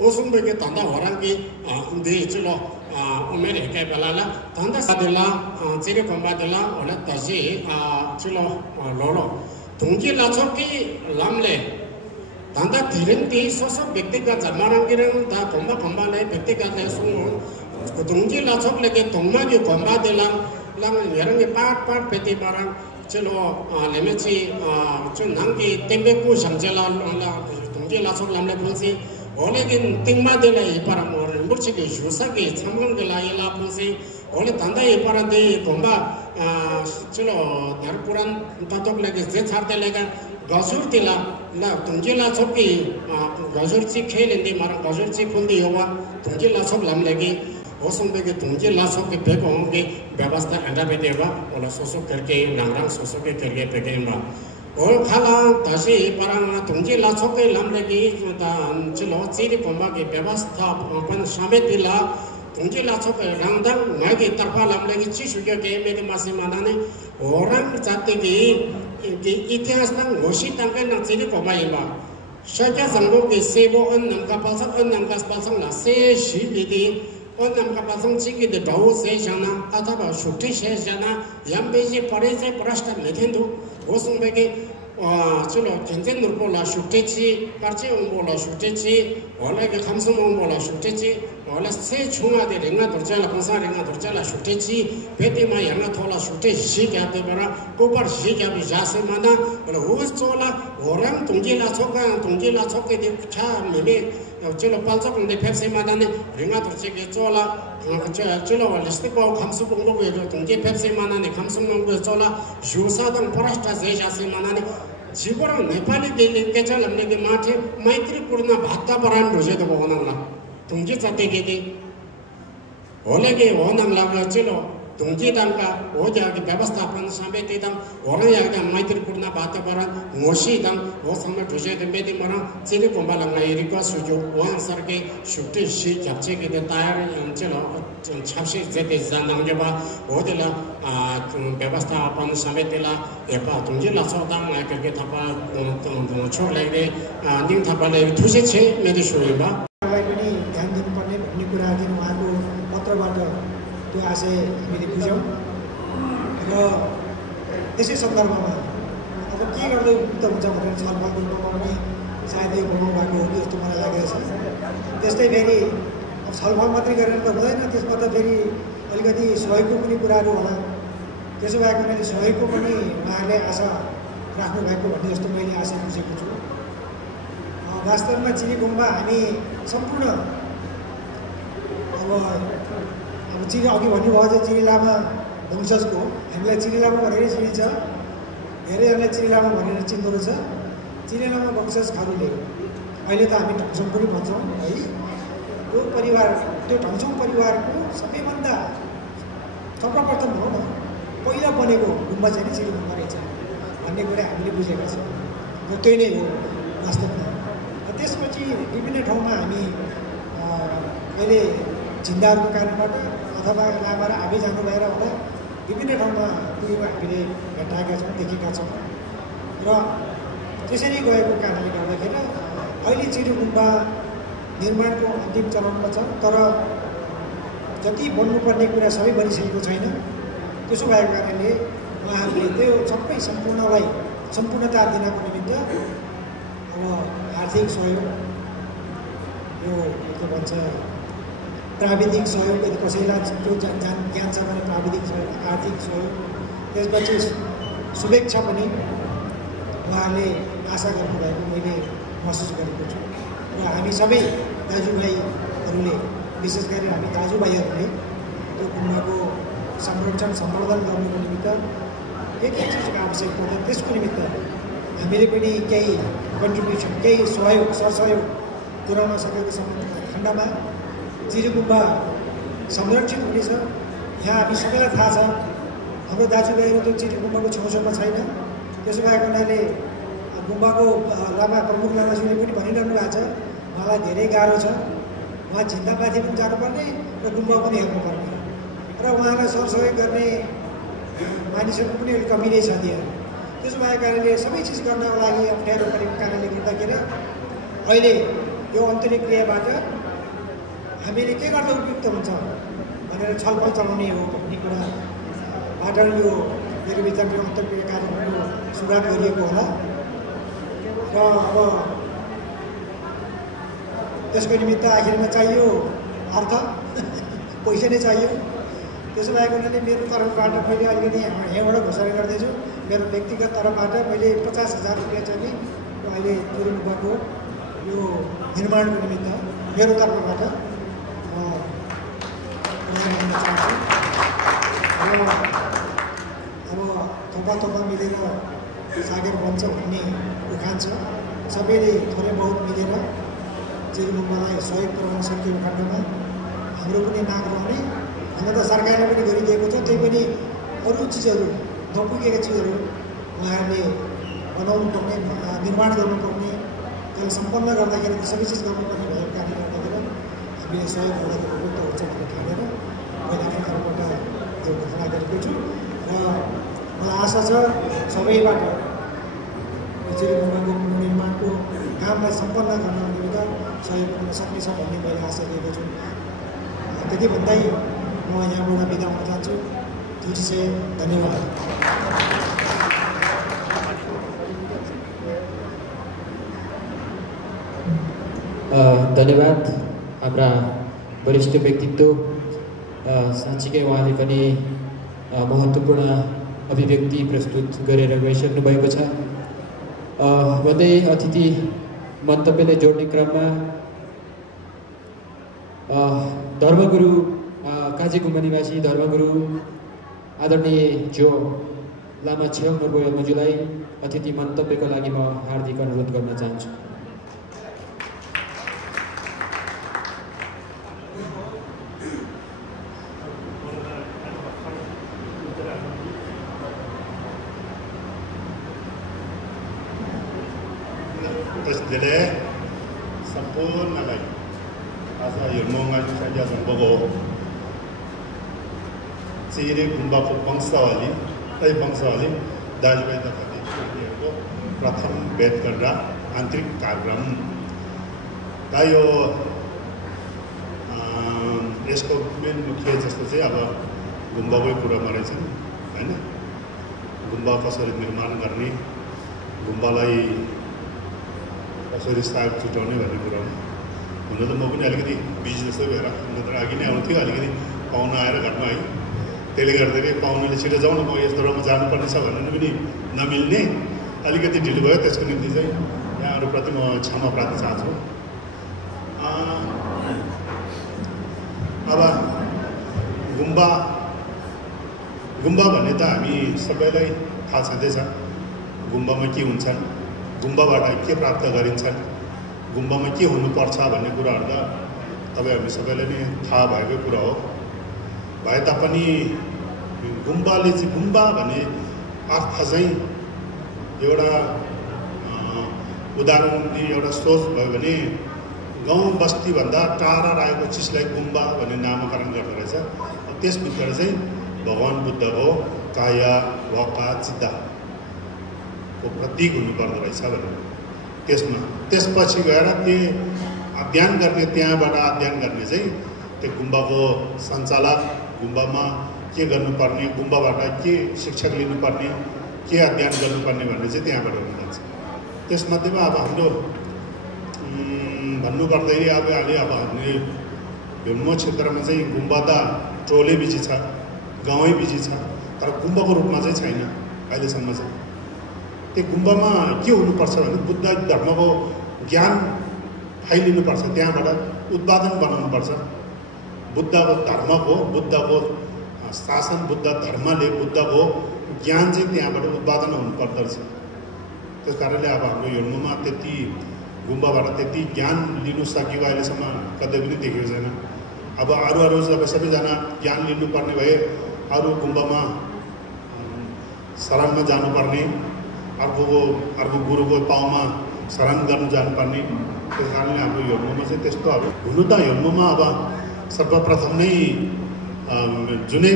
오숨베게 단다 오랑게 근데 제로 우메르게 발라라 단다 사들라 제레 공바들라 올라 다시 제로 로로 동기라초기 람레 단다 디렌티 소소 백대가 자마랑기랑 다 공바네 백대가 내송 동기라초레게 동마기 공바들랑 랑 여러게 빠빠 베티바랑 제로 레메치 좀 남기 템베고 상젤라 동기라초 람레 보시 올레긴 띵마들레 이파랑 오른 무치게 주사게 참근글라이라 보시 원래 단다이 파란데 공바 chilo dar puran tatok lagi je charte lega gazur tila la tungjila choki gazur chi khelindi mar gazur chi khundi yowa tungjila chok lam lagi osong bege tungjila chok ke beko honge vyavastha anda be deva ola soso karke langrang soso ke karke bege ma और खाला ताशी परंग तुंजी लाचों के लम्बे की चलो चीरी पंबा की व्यवस्था अपन शामिल दिला तुंजी लाचों के रंगदार मैं की तरफा लम्बे की चीज़ जो के मेरे मासे मानाने औरंग जाते की इतिहास तंग वोशी तंग के नचीरी पंबा इबा शक्य संगो के सेवो अन्नम का पालसंग ला से शीलिदी अन्नम का पालसंग चिकी दे डाउ से जाना अथवा शुद्धि से जाना यम बेजी परे से प्रश्न लेथेंदु 오송 베게 चलो 견제 누르볼라 슈테치 같이 온볼라 슈테치 원래게 감성 온볼라 슈테치 원래 세 중화대 랭가 돌자라 공사 랭가 돌자라 슈테치 베테마 양가 토라 슈테치 시가데 바라 고발 시가비 자세마나 원래 오스토라 오랑 동계라 초게 차 메메 चलो पालचा कुंडे फेफसे मानाने रिंगा तुरचे के चोला चलो वालिस्ते को खामसु कुंडो के तुंगे फेफसे मानाने खामसु कुंडो चोला जुसा दं पराष्टा जेजासे मानाने जीवरा नेपाली देले के चलने के माथे मैत्रीपूर्ण भाता परान रोजे तो बोनला तुंगे चाते के दे ओले के ओनम लागा चलो तुंगे दंका ओ जाके व्यवस्थापन समिति दं ओरे याके मैत्रीपूर्ण भाता परान मोशी दं ओ समय रोजे के मेदे मरा चिरे कोंबालंगा इरिको सुजो वान सरके शुटे शी capce के दे तैयार चलो छापसे जेते जानंगबा ओदेला व्यवस्थापन समितिला एपा तुंगे लासोदा माके के थापा छोडले निम थापाले थुसे छे मेदे सुइबा पनि ध्यान दिनुपर्ने भन्ने कुरा दिन उहाँको पत्रबाट त्यो आशय हामीले बुझ्यौं र त्यसै सन्दर्भमा अब के गर्दै उपयुक्त हुन्छ भनेर छलफल गर्नुमा पनि सायदै भ्रमण भएको हो जस्तो मलाई लागेको छ त्यस्तै फेरि अब छलफल मात्रै गरेर त हुँदैन त्यसमा त फेरि अलिकति सहयोगको पनि कुराहरू होला त्यसो भएको हुनाले सहयोगको पनि उहाँहरूले आशा राख्नु भएको भन्ने जस्तो मैले आशा बुझेको छु वास्तवमा चिनी गुम्बा हामी सम्पूर्ण अब चिनी अघि भन्नुभयो चाहिँ चिनी लामा वंशजको हामीलाई चिनी लामा भनेरै चिनिन्छ धेरैजनाले चिनी लामा भनेर चिन्दो रहेछ चिनी लामा वंशजहरूले अहिले त हामी ढङसङ पनि भन्छौँ है त्यो परिवार त्यो ढङसङ परिवारको सबैभन्दा सर्वप्रथम हो न पहिला बनेको गुम्बा चाहिँ चिनी गुम्बा रहेछ भन्ने कुरा हामीले बुझेका छौँ र त्यही नै हो वास्तवमा त्यसपछि विभिन्न ठाउँमा हामी अहिले झिन्दाहरूको कारणबाट अथवा लामा र आफै जानु भएर होला विभिन्न ठाउँमा पुगेको हामीले भेटाएका छौँ देखेका छौँ र त्यसरी गएको कारणले गर्दाखेरि अहिले चिनी गुम्बा निर्माणको अन्तिम चरणमा छ तर जति बन्नुपर्ने कुरा सबै बनिसकेको छैन त्यसो भएको कारणले उहाँहरूले त्यो सबै सम्पूर्णता दिनको निमित्त अब आर्थिक सहयोग यो के भन्छ प्राविधिक सहयोग यदि कसैलाई त्यो ज्ञान छ भने प्राविधिक सहयोग आर्थिक सहयोग त्यसपछि शुभेच्छा पनि उहाँले आशा गर्नुभएको मैले महसुस गरेको छु र हामी सबै दाजुभाइहरूले विशेष गरी हामी दाजुभाइहरूले त्यो गुम्बाको संरक्षण सम्वर्धन गर्नुको निमित्त के चिजको आवश्यक पर्छ त्यसको निमित्त हामीले पनि केही कन्ट्रिब्युसन केही सहयोग सरसहयोग पुर्याउन सकेको खण्डमा चिनी गुम्बा संरक्षित हुनेछ यहाँ हामी सबैलाई थाहा छ हाम्रो दाजुभाइहरू त्यो चिनी गुम्बाको छेउछाउमा छैन त्यसो भएको हुनाले गुम्बाको लामा प्रमुख लामाज्यूले पनि भनिरहनु भएको छ उहाँलाई धेरै गाह्रो छ उहाँ झिन्दामाथि पनि जानुपर्ने र गुम्बा पनि हेर्नुपर्ने र उहाँलाई सरसहयोग गर्ने मानिसहरूको पनि अलिक कमी नै छ त्यहाँ त्यसो भएको कारणले सबै चिज गर्नको लागि अप्ठ्यारो परेको कारणले गर्दाखेरि अहिले यो अन्तर्क्रियाबाट हामीले के गर्दा उपयुक्त हुन्छ भनेर छलफल चलाउने हो भन्ने कुराबाट यो मेरो विचारमा अन्तर्क्रिया कार्यक्रमको सुरुवात गरिएको होला र अब त्यसको निमित्त आखिरमा चाहियो अर्थ पैसा नै चाहियो त्यसो भएको हुनाले मेरो तर्फबाट मैले अलिकति यहाँबाट घोषणा गर्दैछु मेरो व्यक्तिगत तर्फबाट मैले 50,000 रुपियाँ चाहिँ अहिले जोड्नु भएको यो निर्माणको निमित्त मेरो तर्फबाट थोपा मिलेर सागर बन्छ भन्ने उखान छ। सबैले थोरै बहुत मिलेर चिर गुम्बालाई सहयोग पुर्याउन सकिएको खण्डमा हाम्रो पनि नाम रहने। हुन त सरकारले पनि गरिदिएको छ, त्यही पनि अरू चिजहरू नपुगेका चिजहरू उहाँहरूले बनाउनु पर्ने, निर्माण गर्नुपर्ने, त्यसलाई सम्पन्न गर्दाखेरि सबै चिज गर्नुपर्ने भएको कारणले गर्दाखेरि हामीले सहयोग गर्दाखेरि उपयुक्त हुन्छ भनेर ठानेर मैले आफ्नो तर्फबाट यो घोषणा गरेको छु। र मलाई आशा छ सबैबाट चिर गुम्बाको पुनर्निर्माणको कामलाई सम्पन्न गर्न निमित्त सहयोग गर्न सक्नेछ भन्ने मैले आशा लिएको छु। त्यति भन्दै म यहाँबाट बिदा हुन चाहन्छु। तुलसी धन्यवाद। धन्यवाद हाम्रा वरिष्ठ व्यक्तित्व। साँच्चीकै उहाँले पनि महत्त्वपूर्ण अभिव्यक्ति प्रस्तुत गरेर गइसक्नु भएको छ। भन्दै अतिथि मन्तव्यले जोड्ने क्रममा धर्मगुरु काजी गुम्बा निवासी धर्मगुरु आदरणीय जो लामा छेउङ नर्बोयमजुलाई अतिथि मन्तव्यको लागि म हार्दिक अनुरोध गर्न चाहन्छु। त्यसले सम्पूर्णलाई आज यो मङ्गल सञ्जा सम्भव चिरे गुम्बाको वंशावली दाजुभाइ तथा दिदीबहिनीहरूको प्रथम भेट गरेर आन्तरिक कार्यक्रम र यो यसको मेन मुख्य जस्तो चाहिँ अब गुम्बाकै कुरामा रहेछन् होइन। गुम्बा कसरी निर्माण गर्ने, गुम्बालाई कसरी साग छुट्याउने भन्ने कुरामा हुन त म पनि अलिकति बिजी जस्तो भएर नत्र अघि नै आउँथ्यो, अलिकति पाहुना आएर घरमा है, त्यसले गर्दाखेरि पाहुनाले छिटो जाउँ न म यस्तो ठाउँमा जानुपर्ने छ भन्नु पनि नमिल्ने अलिकति ढिलो भयो। त्यसको निम्ति चाहिँ यहाँहरूप्रति म क्षमा प्राप्ति चाहन्छु। अब गुम्बा भन्ने त हामी सबैलाई थाहा छँदैछ। गुम्बामा के हुन्छन्, गुम्बाबाट के प्राप्त गरिन्छन्, गुम्बामा के हुनुपर्छ भन्ने कुराहरू त तपाईँहरू सबैलाई नै थाहा भएको कुरा हो। भए तापनि गुम्बाले चाहिँ गुम्बा भन्ने अर्थ चाहिँ एउटा उदाहरण एउटा सोच भयो भने गाउँ बस्तीभन्दा टाढा रहेको चिजलाई गुम्बा भन्ने नामकरण गर्दो रहेछ। त्यसभित्र चाहिँ भगवान् बुद्धको काया वाका चित्तको प्रतीक हुनुपर्दो रहेछ भनेर त्यसपछि गएर त्यो अध्ययन गर्ने, त्यहाँबाट अध्ययन गर्ने चाहिँ त्यो गुम्बाको सञ्चालक, गुम्बामा के गर्नुपर्ने, गुम्बाबाट के शिक्षक लिनुपर्ने, के अध्ययन गर्नुपर्ने भन्ने चाहिँ त्यहाँबाट हुन जान्छ। त्यसमध्येमा अब हाम्रो भन्नुपर्दाखेरि अब हामीले हिउँदो क्षेत्रमा चाहिँ गुम्बा त टोलै बिजी छ, गाउँै बिजी छ, तर गुम्बाको रूपमा चाहिँ छैन अहिलेसम्म चाहिँ। त्यो गुम्बामा के हुनुपर्छ भने बुद्ध धर्मको ज्ञान फैलिनुपर्छ, त्यहाँबाट उत्पादन बनाउनुपर्छ। बुद्धको शासन, बुद्ध धर्मले बुद्धको ज्ञान चाहिँ त्यहाँबाट उत्पादन हुनुपर्दो रहेछ। त्यस कारणले अब हाम्रो हिउँदोमा त्यति गुम्बाबाट त्यति ज्ञान लिनु सकेको अहिलेसम्म कतै पनि देखेको छैन। अब अरू जब सबैजना ज्ञान लिनुपर्ने भए अरू गुम्बामा शरणमा जानुपर्ने, अर्को गुरुको पाउमा शरण गर्नु जानुपर्ने। त्यस कारणले हाम्रो हिउँदोमा चाहिँ त्यस्तो अब हुनु त हिउँदोमा अब सर्वप्रथम नै जुनै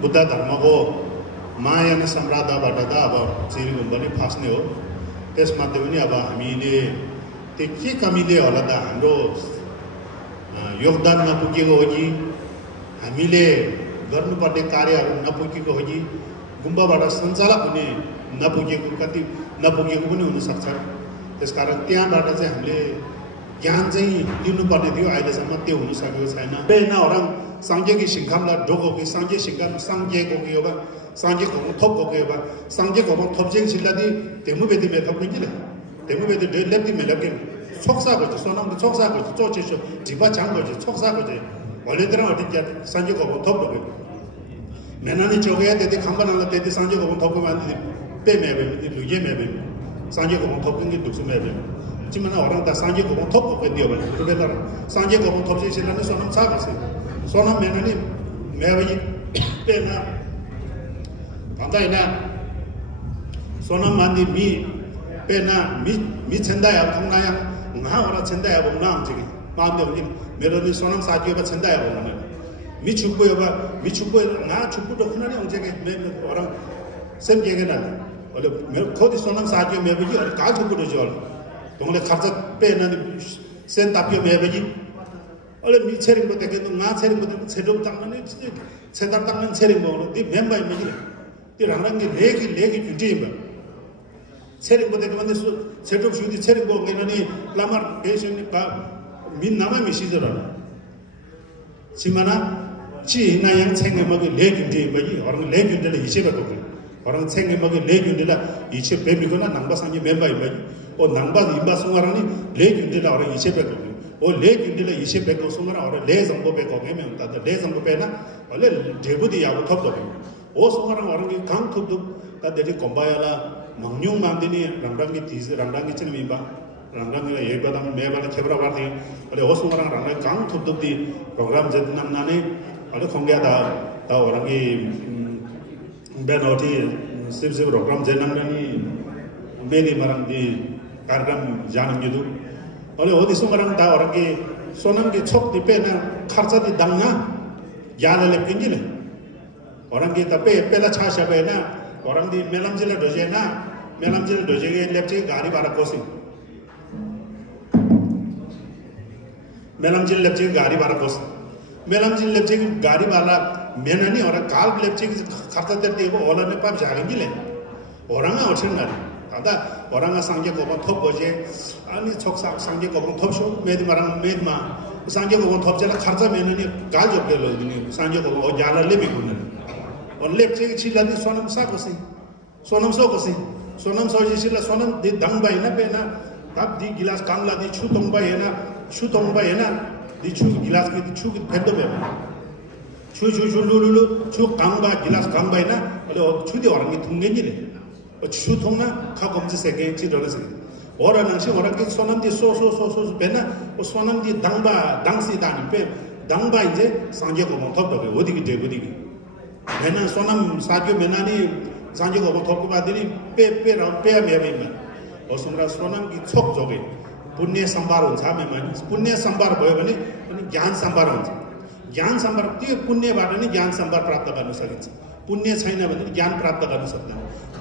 बुद्ध धर्मको माया नै सम्राद्धबाट त अब चिरी गुम्बा नै फास्ने हो। त्यसमध्ये पनि अब हामीले त्यो के कमीले होला त हाम्रो योगदान नपुगेको हो कि हामीले गर्नुपर्ने कार्यहरू नपुगेको हो कि गुम्बाबाट सञ्चालक हुने नपुगेको पनि हुनसक्छ। त्यसकारण त्यहाँबाट चाहिँ हामीले ज्ञान चाहिँ लिनुपर्ने थियो, अहिलेसम्म त्यो हुन सकेको छैन। orang 상계기 신감라 도고기 상계 신감 상계고기 요바 상계고 톱고기 요바 상계고 톱쟁 실라디 대무베디 메탑는기래 대무베디 랩디 메랍게 속사고지 소남도 속사고지 쪼치쇼 디바 장고지 속사고지 원래대로 어디냐 상계고 톱고기 मेनानी चौके तेते खंबा नाला तेते सांजे को थोप को मांदी पे में बे लुये में बे सांजे को थोप के दुस में बे चिमना orang ta सांजे को थोप को दियो बे तो बेला सांजे को थोप से सिलाने सोनम सा से सोनम मेनानी में बे पे ना 반다 이나 सोनम मांदी मी पे ना मी छंदाया 통나야 ना और छंदाया बोलना हमसे मामले में मेरे सोनम साजियो का छंदाया बोलना me 축구 나 축구도 흔하니 언제게 orang sem 얘기나 원래 거기 소남 사지에 매버지 가 축구도 줘 동네 가서 빼는 센 답io 매버지 원래 미 체링 거 되게도 나 체링 거 체력 당는 체당 당는 체링 거는 네 멤버이 매지 네 랑랑게 레기 주지 뭐 체링 거 되게 만데 체력 주디 체링 거 게는 라마 베이션 가 민나마 미시더라 지만아 지 나양 챙겨 먹이 레균지 뭐지 orang 레균들 이체가 거기 orang 챙겨 먹이 레균들 이체 배미거나 남바상이 멤버이 뭐지 남바 임바 송아라니 레균들 orang 이체가 거기 레균들 이체 배고 송아라 orang 레정보 배고 하면 다 레정보 배나 원래 제부디 야고 톱도 송아라 orang 강톱도 다들이 콤바야라 망뇽 만디니 랑랑기 디즈 랑랑기 chen 미바 랑랑이 예바담 매바라 케브라 바디 원래 송아라 랑랑 강톱도디 프로그램 제드남 나네 ada konggada tahu orang ini benoti sip program jenang ni meni marang di program janam itu oleh odi orang tahu orang ini sonam ki chok di pena kharcha di danga jana lep kinji le orang ini tapi pela chasha pena orang di melam jila doje ke lep je gari bara kosi melam jila lep je gari bara kosi melam जिन लेप्चे की गाड़ी वाला मैंने नहीं और काल लेप्चे की खर्चा देते वो ओला ने पाप जाएंगे ले औरंगा ऑप्शन ना दादा औरंगा सांगे को थोप बजे आनी छोक सांगे को थोप शो मेद मा सांगे को थोप चला खर्चा मैंने नहीं काल जब ले लो दिन सांगे को जाला ले भी कुन और लेप्चे की चिल्ला दी सोनम सो जी चिल्ला सोनम दी दंग बाई ना पे ना तब दी गिलास कांगला दी छू तोंग बाई ना di chu gilas ki di chu ki phendo be chu lulu chu kangba gilas kangba na ole chu di orang ki thungge ni le chu thongna kha komji sege chi dole se ora nang shi ora ki sonam di so be na o sonam di dangsi dan pe dangba ije sanje ko mon thop be odi ki de mena sonam sajyo mena ni sanje ko mon thop ko ba dini pe me ma o somra sonam ki chok joge पुण्य संभार हुन्छ हामीमा पुण्य संभार भयो भने अनि ज्ञान संभार हुन्छ ज्ञान संभार त्यो पुण्यबाट नै ज्ञान संभार प्राप्त गर्न सकिन्छ पुण्य छैन भने ज्ञान प्राप्त गर्न सक्दैन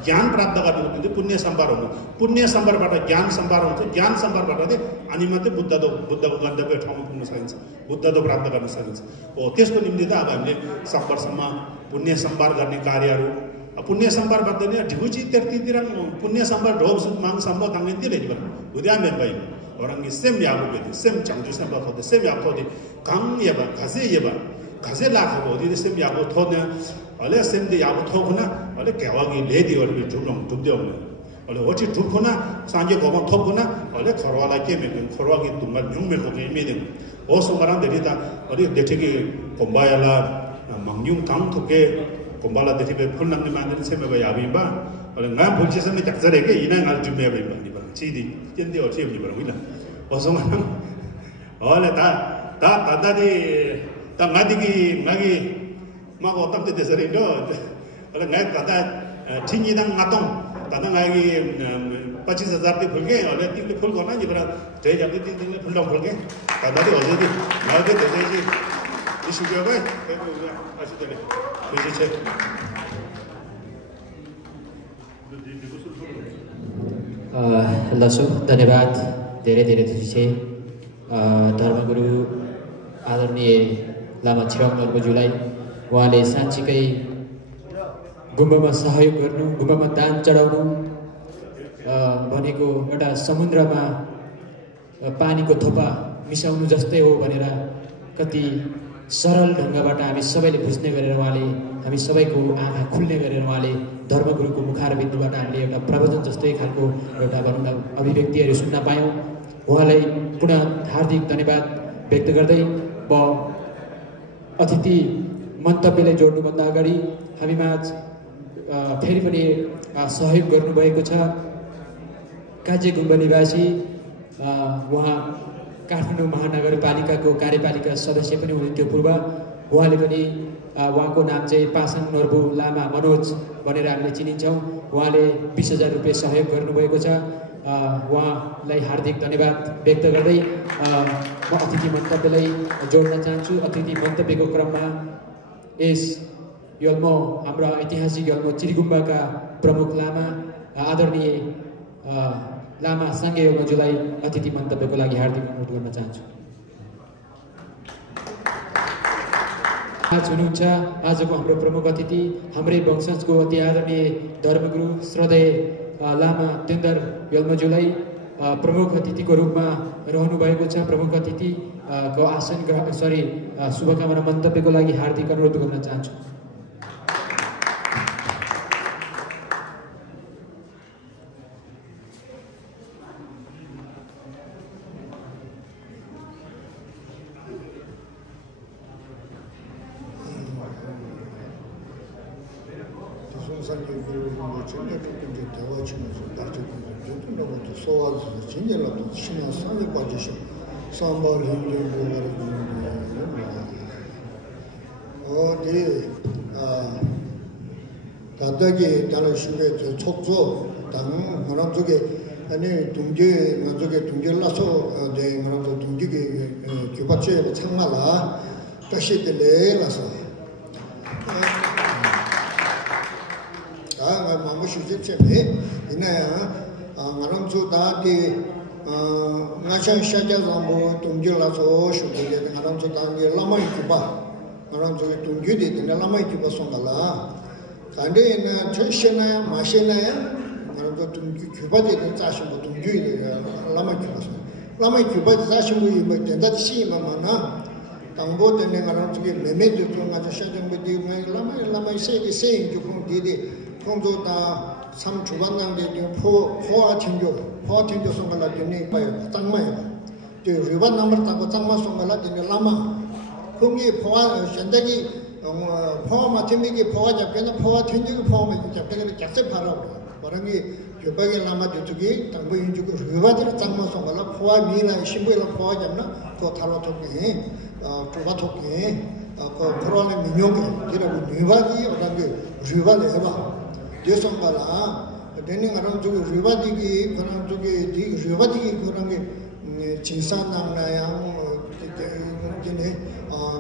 ज्ञान प्राप्त गर्नु भने पुण्य संभार हुन्छ पुण्य संभारबाट ज्ञान संभार हुन्छ ज्ञान संभारबाट चाहिँ अनि मात्रै बुद्धको गन्तव्य ठाउँमा पुग्न सकिन्छ बुद्धत्व प्राप्त गर्न सकिन्छ हो त्यसको निम्ति त अब हामीले संवर्षमा पुण्य संभार गर्ने कार्यहरू पुण्य संभार गर्दैन ढिगुची त्यतितिर पुण्य संभार ढोग माङ सम्भव तंगेन्ति लेजिबा उद्या मेबाई orang ini sem ya begitu, sem jangan sem apa tu, sem ya apa tu, kang ya ba, kaze lah kalau di sem ya apa tu ni, oleh sem di ya apa tu kuna, oleh kawagi lady orang itu jumlah dia orang, oleh wajib tu kuna, sanje kau tu kuna, oleh korwa lagi mungkin korwa gitu tunggal nyung mereka ni mungkin, sembarang dari ta, oleh detik kombaya lah, mangyung kang tu ke, kombala detik pun nak ni mana sem apa ya bimba, oleh ngah boleh sem ni tak zare ke, ina ngal jumlah bimba ni bang, ciri, jadi orang ni bang, bila. Osoman, oleh tadi ngagi mago tam te desari do, oleh ngai tadi tinggi dang ngatong, tadi ngagi 25,000 di pulke, oleh tinggi pul kona ni berapa, saya jadi tinggi pul dong pulke, tadi oleh di ngagi desari isu juga, asyik deh, begitu cek. लसु धन्यवाद धेरै खुसी छे धर्मगुरु आदरणीय लामा छिराङ नर्बुजुलाई उहाँले साँच्चीकै गुम्बामा सहयोग गर्नु गुम्बामा दान चढाउनु भनेको एउटा समुद्रमा पानीको थोपा मिसाउनु जस्तै हो भनेर कति सरल ढङ्गबाट हामी सबैले बुझ्ने गरेर उहाँले हामी सबैको आँखा खुल्ने गरेर उहाँले धर्मगुरुको मुखारबिन्दुबाट हामीले एउटा प्रवचन जस्तै खालको एउटा भनौँ न अभिव्यक्तिहरू सुन्न पायौँ उहाँलाई पुनः हार्दिक धन्यवाद व्यक्त गर्दै म अतिथि मन्तव्यले जोड्नुभन्दा अगाडि हामीमाझ फेरि पनि सहयोग गर्नुभएको छ काजे गुम्बा निवासी उहाँ काठमाडौँ महानगरपालिकाको कार्यपालिका सदस्य पनि हुनुहुन्थ्यो पूर्व। उहाँले पनि उहाँको नाम चाहिँ पासाङ नर्बु लामा मनोज भनेर हामीले चिनिन्छौँ। उहाँले 20,000 रुपियाँ सहयोग गर्नुभएको छ। उहाँलाई हार्दिक धन्यवाद व्यक्त गर्दै म अतिथि मन्तव्यलाई जोड्न चाहन्छु। अतिथि मन्तव्यको क्रममा यस यल्मो हाम्रो ऐतिहासिक यल्मो चिरीगुम्बाका प्रमुख लामा आदरणीय लामा साङ्गे यल्मोजुलाई अतिथि मन्तव्यको लागि हार्दिक अनुरोध गर्न चाहन्छु। आज हुनुहुन्छ आजको हाम्रो प्रमुख अतिथि हाम्रै वंशजको अति आदरणीय धर्मगुरु श्रद्धेय लामा तेन्दर यल्मोजुलाई प्रमुख अतिथिको रूपमा रहनुभएको छ। प्रमुख अतिथिको आसन शुभकामना मन्तव्यको लागि हार्दिक अनुरोध गर्न चाहन्छु। 다다기 다른 식의 촉조 당 그런 쪽에 아니 동계 쪽에 동계라서 네 그런 동계게 교과서에 참말라 다시 들래라서 아 마음이 쉽지않네 이나야 그런 쪽 다디 나션 샤자서 뭐 동계라서 쇼게 그런 쪽 다디 라마이 교과 그런 쪽에 동계데 라마이 교과 송달라 간데나 천신나야 마신나야 그런 좀 규바데 자신 뭐 동규이 라마 규바서 라마 규바데 자신 뭐 된다 시마마나 당보 때문에 그런 쪽에 매매도 좀 아주 샤정부디 라마 세게 세인 조금 디디 통조다 삼 주반낭데 포화 튕겨 송갈라 되네 봐요 땅마야 저 리반 넘버 타고 땅마 송갈라 되네 라마 거기 포화 현대기 포화 마티미기 포화 잡게는 포화 튕기고 포화 잡게는 짝세 바라고 바람이 교박에 라마 저쪽이 당부 인주고 리바들 땅마 송갈라 포화 미나 신부에 포화 잡나 그 타로 토게 포화 토게 그 코로나 민용게 이라고 리바디 어단게 리바를 해봐 대송갈라 되는 그런 쪽에 리바디기 그런 쪽에 디 리바디기 그런 게 진산남나야 이제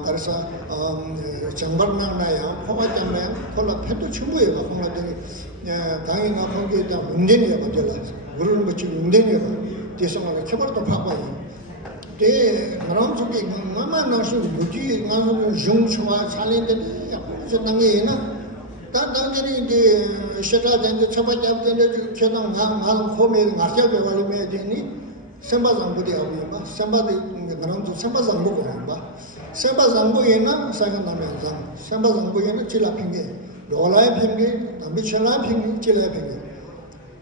그래서 정발나야 포마장나야 콜라 패도 충분히 봐 포마장이 당연히 거기에 다 문제니야 맞잖아 그런 거 지금 문제니야 대성하게 처벌도 받고 대 그런 쪽에 만만나서 무지 가서 중초와 살인데 약간 당에나 단단히 이제 셔타된데 처벌잡는데 계속 막 호메 마셔be 걸리면 되니 선바장부대 하고요 선바대 그런 쪽 선바장부 봐 선바장부에는 상관나면서 선바장부에는 질라핑게 로라의 핑게 남비 칠라핑게 질라핑게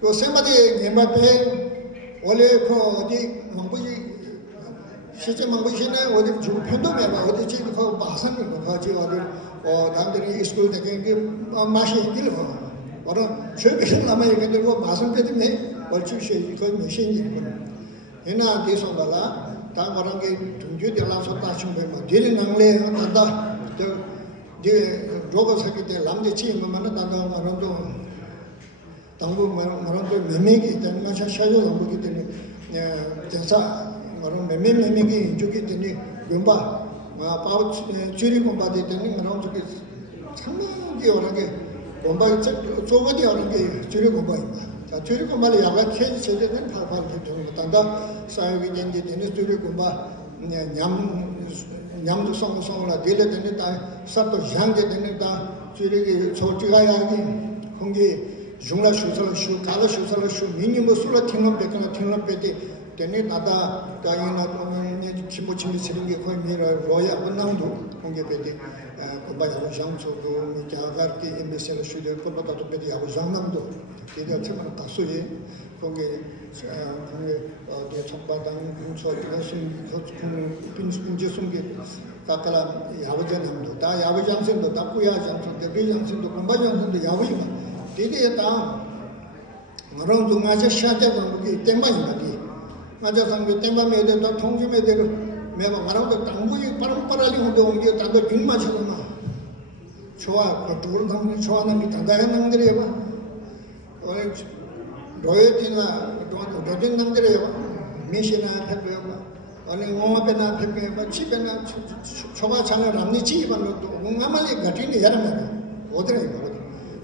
또 선바대 녀마페 원래 그 어디 망부지 실제 망부시네 어디 주 편도면 어디 지금 그 마산이 거기 어디 남들이 스쿨 대경기 마시 길 어른 저기 남아 얘기들고 마산 때문에 월주시 그 메신이 얘나 대송발라 다 그런 게 동주들라서 다친 거 되는 năng 한다 저 로고 사기 때 남대 치면은 단단 그런도 당부 말한도 매매기 되는 거 샤샤죠 당부기 때문에 대사 그런 매매기 이쪽이 되니 연바 바우 줄이 공부하되 되는 그런 쪽이 참나게 어라게 공부가 저거디 어라게 줄이 공부입니다. 자, 줄이 공부를 약간 캐지 제대는 팔팔 되는 거 단다 사용이 된게 되는 줄이 공부 냠도 성성을 되려 되는 다 사또 향게 되는 다 줄이 초지가야기 공기 중라 수설 수 가로 수설 수 미니머 술라 팅넘 백나 팅넘 베디 때문에 나다 다이나 김모침이 쓰는 게 거의 미라 로야 끝나도 공개 배대 고바야 장소도 미자가르기 임베셀 수도 그것도 배대 하고 장남도 이제 처음에 다 소리 공개 대청바당 군소가 신 빈지 숨기 가까라 야부장도 다 야부장선도 다 꾸야 장선도 비장선도 공바장선도 야부이마 이제 다 그런 동아시 샤자가 그 땡바이마디 맞아 상비 땡바메데 또 통주메데 매번 말하고 당부이 빠름빠라리 혼도 온게 다들 빅마시구나 좋아 그 둘은 상비 좋아하는 게 단단한 놈들이 봐 오늘 로에티나 로진 놈들이 봐 미시나 해도요 아니 옹아베나 페페 집에나 초가 장을 남니 집안도 옹아말리 같이니 야라면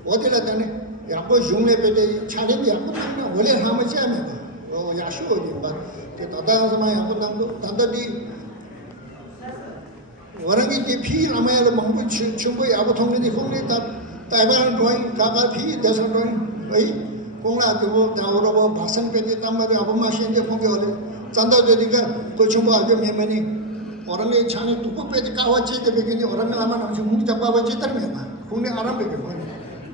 어디라다네 야고 중내베데 차림이 야고 남면 원래 하면서 하면 야쇼리 막 다다서만 야고 남도 다다디 워랑이 피 라마야로 먹고 충고 야고 통리니 공리 다이반 로인 가가 피 대선 어이 공라도 다오로 박선베데 담마리 아부 마신데 공게 어디 잔다되니까 그 충고 아주 매매니 워랑이 차니 두고 빼지 까와지 되겠니 워랑이 아마 남지 묵 잡아봐지 따르면 공리 아람베게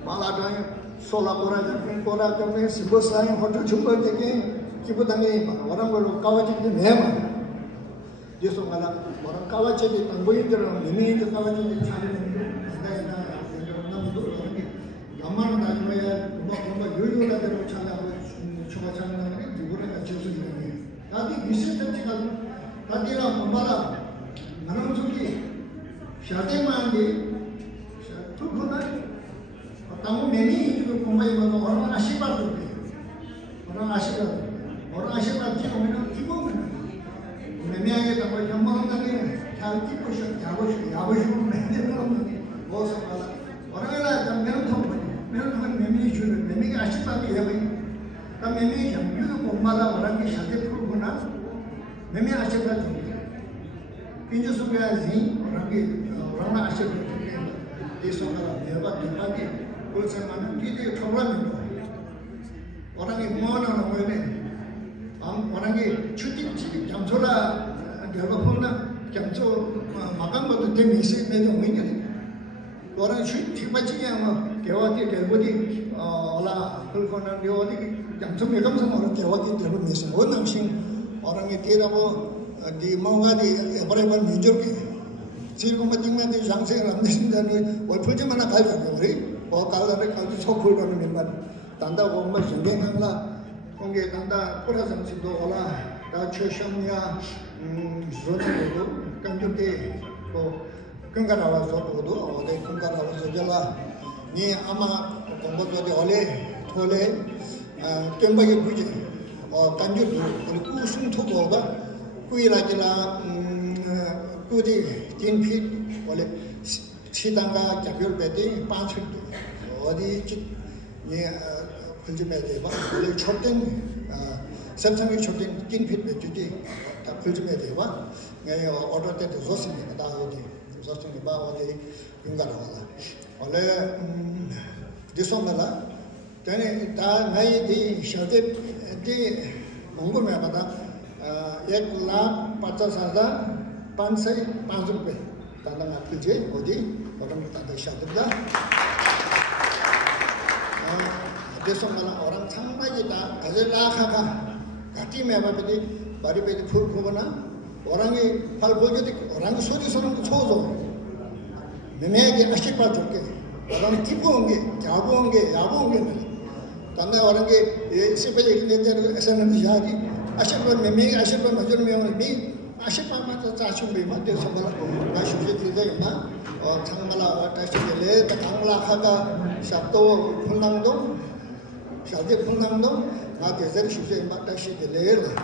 말아다니 솔라보라자 보라자네 시보사인 호텔 중벌되게 기부당에 와랑 걸로 까와지게 매마 예송가라 와랑 까와지게 당보인들은 미미도 까와지게 차리는 나이나 남도 이렇게 남만 나중에 뭔가 요요라대로 찾아고 초가 찾는 누구나 지수지네 나디 미세트가 나디라 엄마라 나는 저기 샤데만데 또 kamu meni itu kumai mana orang asyik tu, orang asyik tu cuma ibu mana, meni aja kamu jambal lagi, kalau ibu sih, yabu meni orang lagi, bos apa, orang lain jangan meni cuma meni asyik tu ya bayi, kalau meni jam itu kumala orang ni syadeh pun guna, meni asyik tu, pinjau suka zin orang asyik tu, dia suka berapa lagi. 그것만은 기대에 trouble orang mana namanya orang cuti jamsola 결과품나 jamso makan 것도 되미시 내도 뭐냐 orang cuti macamnya mah 개와디 결과디 올라 그거는 어디 jamso 매감성 orang 개와디 되미시 원남신 orang이 되라고 di 뭐가디 에버레번 민족이 지금 같은 데 장세를 안 되신다는 월풀좀 하나 가져요 우리 kalare kalju chokul kami nimbat tanda bomba jengeng hangla konge tanda pura samsido ola da choshamya zone do kanjute ko kangarawa so do ode kangarawa so jala ni ama bomba jode ole thole kembagi buje kanju do kusum thoboga kuirajila kudi tinpit ole 시당가 작별 배대 빠출도 어디 예 글좀에 대봐 원래 쳤던 삼성이 쳤던 낀핏 배주지 다 글좀에 대봐 예 어떨 때도 좋습니다 다 어디 좋습니다 봐 어디 인가라라 원래 디송가라 전에 다 나이디 셔데 디 몽고메가다 1,50,000 5,500 tanda kerja, odi orang tanda syadda. Besok malam orang sama kita, ajalah kakak, kaki mereka beri, bari beri full kubana, orang ini hal boleh orang suri sorang tu chozo, memang dia asyik pakai ke, orang tipu onge, jabu onge, tanda orang ini seperti ini dia asal nanti jadi, asyik pun memang asyik pun macam memang ni. asyik pamata cacung be mate sambala na shuje tide na thangmala wata shile ta thangla khaga sabto phunangdo shade phunangdo na gezer shuje mata shile la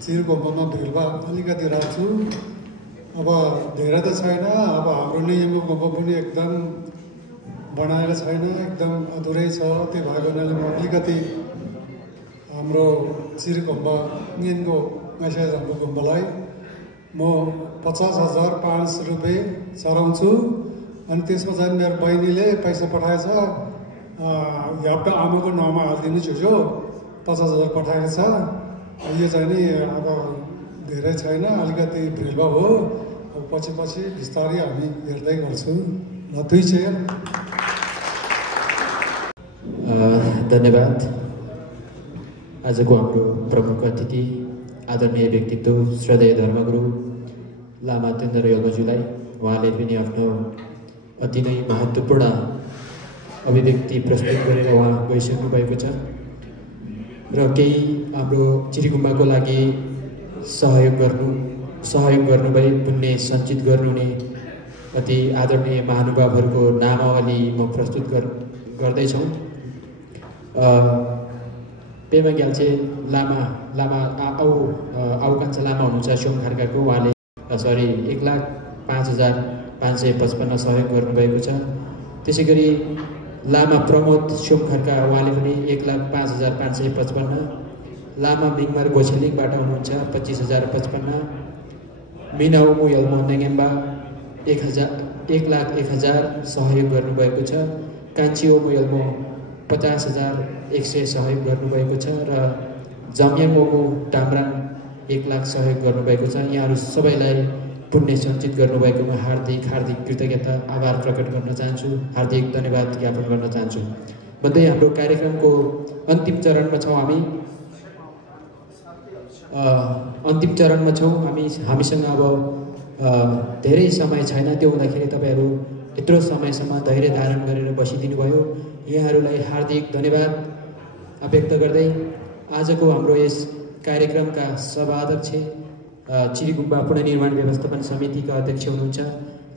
चिरको मनमा भिडभाड अलिकति राख्छु अब धेरै त छैन अब हाम्रो नियमको गोम्बा पनि एकदम बनाएको छैन एकदम अधुरै छ त्यो भएको हुनाले म अलिकति हाम्रो चिरगोम्बा नियनको माइसाको गोम्बालाई म 50,500 रुपियाँ चढाउँछु अनि त्यसमा चाहिँ मेरो बहिनीले पैसा पठाएछ एउटा आमाको नाउँमा हालिदिनु झुझो 50,000 पठाएको छ। यो चाहिँ नि अब धेरै छैन, अलिकति भेल्वा हो। अब पछि बिस्तारै हामी हेर्दै गर्छौँ। ल 2 चेयर। धन्यवाद। आजको हाम्रो प्रमुख अतिथि आदरणीय व्यक्तित्व श्रद्धेय धर्मगुरु लामा तेन्द्र यल्मज्यूलाई उहाँले पनि आफ्नो अति नै महत्त्वपूर्ण अभिव्यक्ति प्रस्तुत गरेर उहाँ गइसक्नु भएको छ र केही हाम्रो चिरीगुम्बाको लागि सहयोग गर्नुभए पुण्य सञ्चित गर्नुहुने अति आदरणीय महानुभावहरूको नामावली म प्रस्तुत गर्दैछौँ। पेमा ग्याल्छे लामा आउ कान्छा लामा हुनुहुन्छ सोम खड्काको। उहाँले 1,05,555 सहयोग गर्नुभएको छ। त्यसै गरी लामा प्रमोद सोम खड्का उहाँले पनि 1,05,555। लामा बिङमार गोछेलिङबाट हुनुहुन्छ 25,055। मिनाउ मुयल्मो नेगेम्बा 1,01,000 सहयोग गर्नुभएको छ। कान्छिओ मुयल्मो 50,100 सहयोग गर्नुभएको छ र जम्यामोमो डामराङ 1,00,000 सहयोग गर्नुभएको छ। यहाँहरू सबैलाई पुण्य सञ्चित गर्नुभएकोमा हार्दिक कृतज्ञता आभार प्रकट गर्न चाहन्छु, हार्दिक धन्यवाद ज्ञापन गर्न चाहन्छु। भन्दै हाम्रो कार्यक्रमको अन्तिम चरणमा छौँ हामी। हामीसँग अब धेरै समय छैन। त्यो हुँदाखेरि तपाईँहरू यत्रो समयसम्म धैर्य धारण गरेर बसिदिनु भयो। यहाँहरूलाई हार्दिक धन्यवाद व्यक्त गर्दै आजको हाम्रो यस कार्यक्रमका सभाध्यक्ष चिरीगुम्बा पुनर्निर्माण व्यवस्थापन समितिका अध्यक्ष हुनुहुन्छ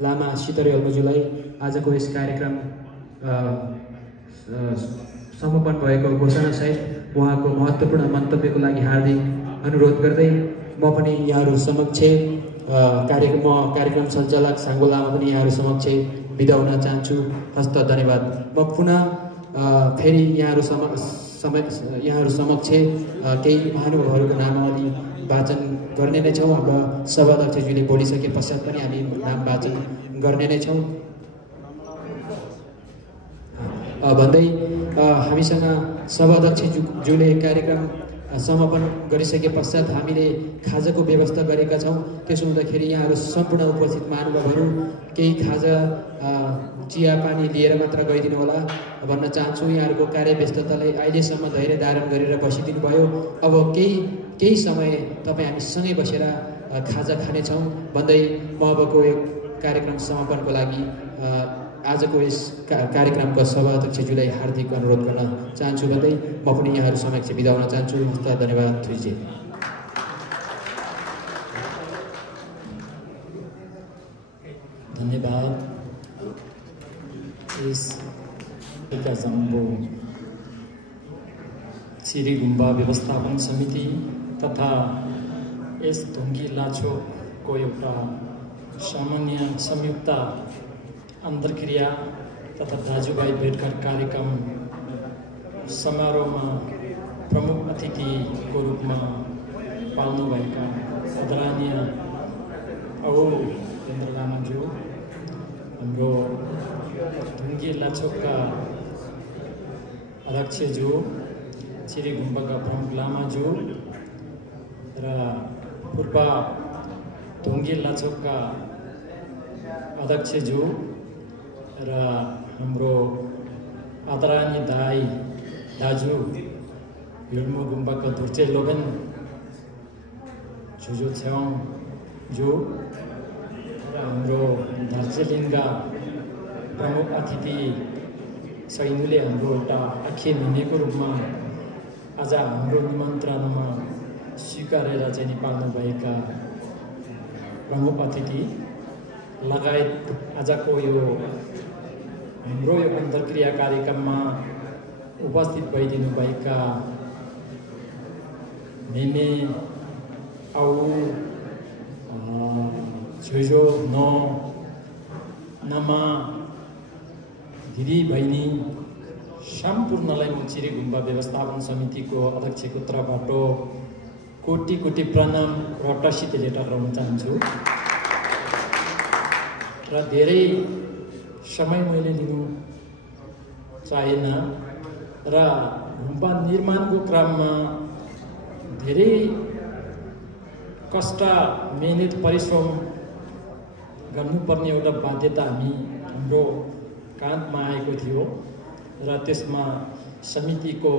लामा सीतर यल्मज्यूलाई आजको यस कार्यक्रम समापन भएको घोषणासहित उहाँको महत्त्वपूर्ण मन्तव्यको लागि हार्दिक अनुरोध गर्दै म पनि यहाँहरू समक्ष कार्यक्रम सञ्चालक साङ्गो लामा पनि यहाँहरू समक्ष बिदा हुन चाहन्छु। हस्त धन्यवाद। म पुनः फेरि यहाँहरू समक्ष केही महानुभावहरूको नामावली वाचन गर्ने नै छौँ। अब सभाध्यक्षज्यूले बोलिसके पश्चात पनि हामी नाम वाचन गर्ने नै छौँ भन्दै हामीसँग सभाध्यक्षज्यूले कार्यक्रम समापन गरिसके पश्चात हामीले खाजाको व्यवस्था गरेका छौँ। त्यसो हुँदाखेरि यहाँहरू सम्पूर्ण उपस्थित महानुभावहरू केही खाजा चिया पानी लिएर मात्र गइदिनु होला भन्न चाहन्छु। यहाँहरूको कार्यव्यस्तताले अहिलेसम्म धैर्य धारण गरेर बसिदिनु भयो। अब केही समय तपाईँ हामी सँगै बसेर खाजा खानेछौँ भन्दै म अबको एक कार्यक्रम समापनको लागि आजको यस कार्यक्रमको सभाध्यक्षज्यूलाई हार्दिक अनुरोध गर्न चाहन्छु भन्दै म पनि यहाँहरू समक्ष बिदा हुन चाहन्छु। हस्त धन्यवाद। थुइजे धन्यवाद। इस जम्बो चिरीगुम्बा व्यवस्थापन समिति तथा यस ढुङ्गी लाछोको एउटा सामान्य संयुक्त अन्तर्क्रिया तथा दाजुभाइ भेटघाट कार्यक्रम समारोहमा प्रमुख अतिथिको रूपमा पाल्नुभएका आदरणीय तेन्द्र लामाज्यू, हाम्रो ढुङ्गी लाछोकका अध्यक्षज्यू, चिरीगुम्बाका प्रमुख लामाज्यू र पूर्व ढुङ्गी लाछोकका अध्यक्षज्यू र हाम्रो आदरणीय दाजु हिल्मो गुम्बाका धुर्चे लोगन झुझो छेवाङज्यू र हाम्रो दार्जिलिङका प्रमुख अतिथि सैनुले हाम्रो एउटा आखे मिनेको रूपमा आज हाम्रो निमन्त्रणामा स्वीकारेर चाहिँ पाल्नुभएका प्रमुख अतिथि लगायत आजको यो हाम्रो यो अन्तर्क्रिया कार्यक्रममा उपस्थित भइदिनुभएका मेमे आउ झुझो नमा दिदी बहिनी सम्पूर्णलाई म चिरीगुम्बा व्यवस्थापन समितिको अध्यक्षको तर्फबाट कोटि कोटि प्रणाम र टसित लेटर गर्न चाहन्छु। र धेरै समय मैले लिनु चाहेन र गुम्बा निर्माणको क्रममा धेरै कष्ट मेहनत परिश्रम गर्नुपर्ने एउटा बाध्यता हाम्रो काँधमा आएको थियो र त्यसमा समितिको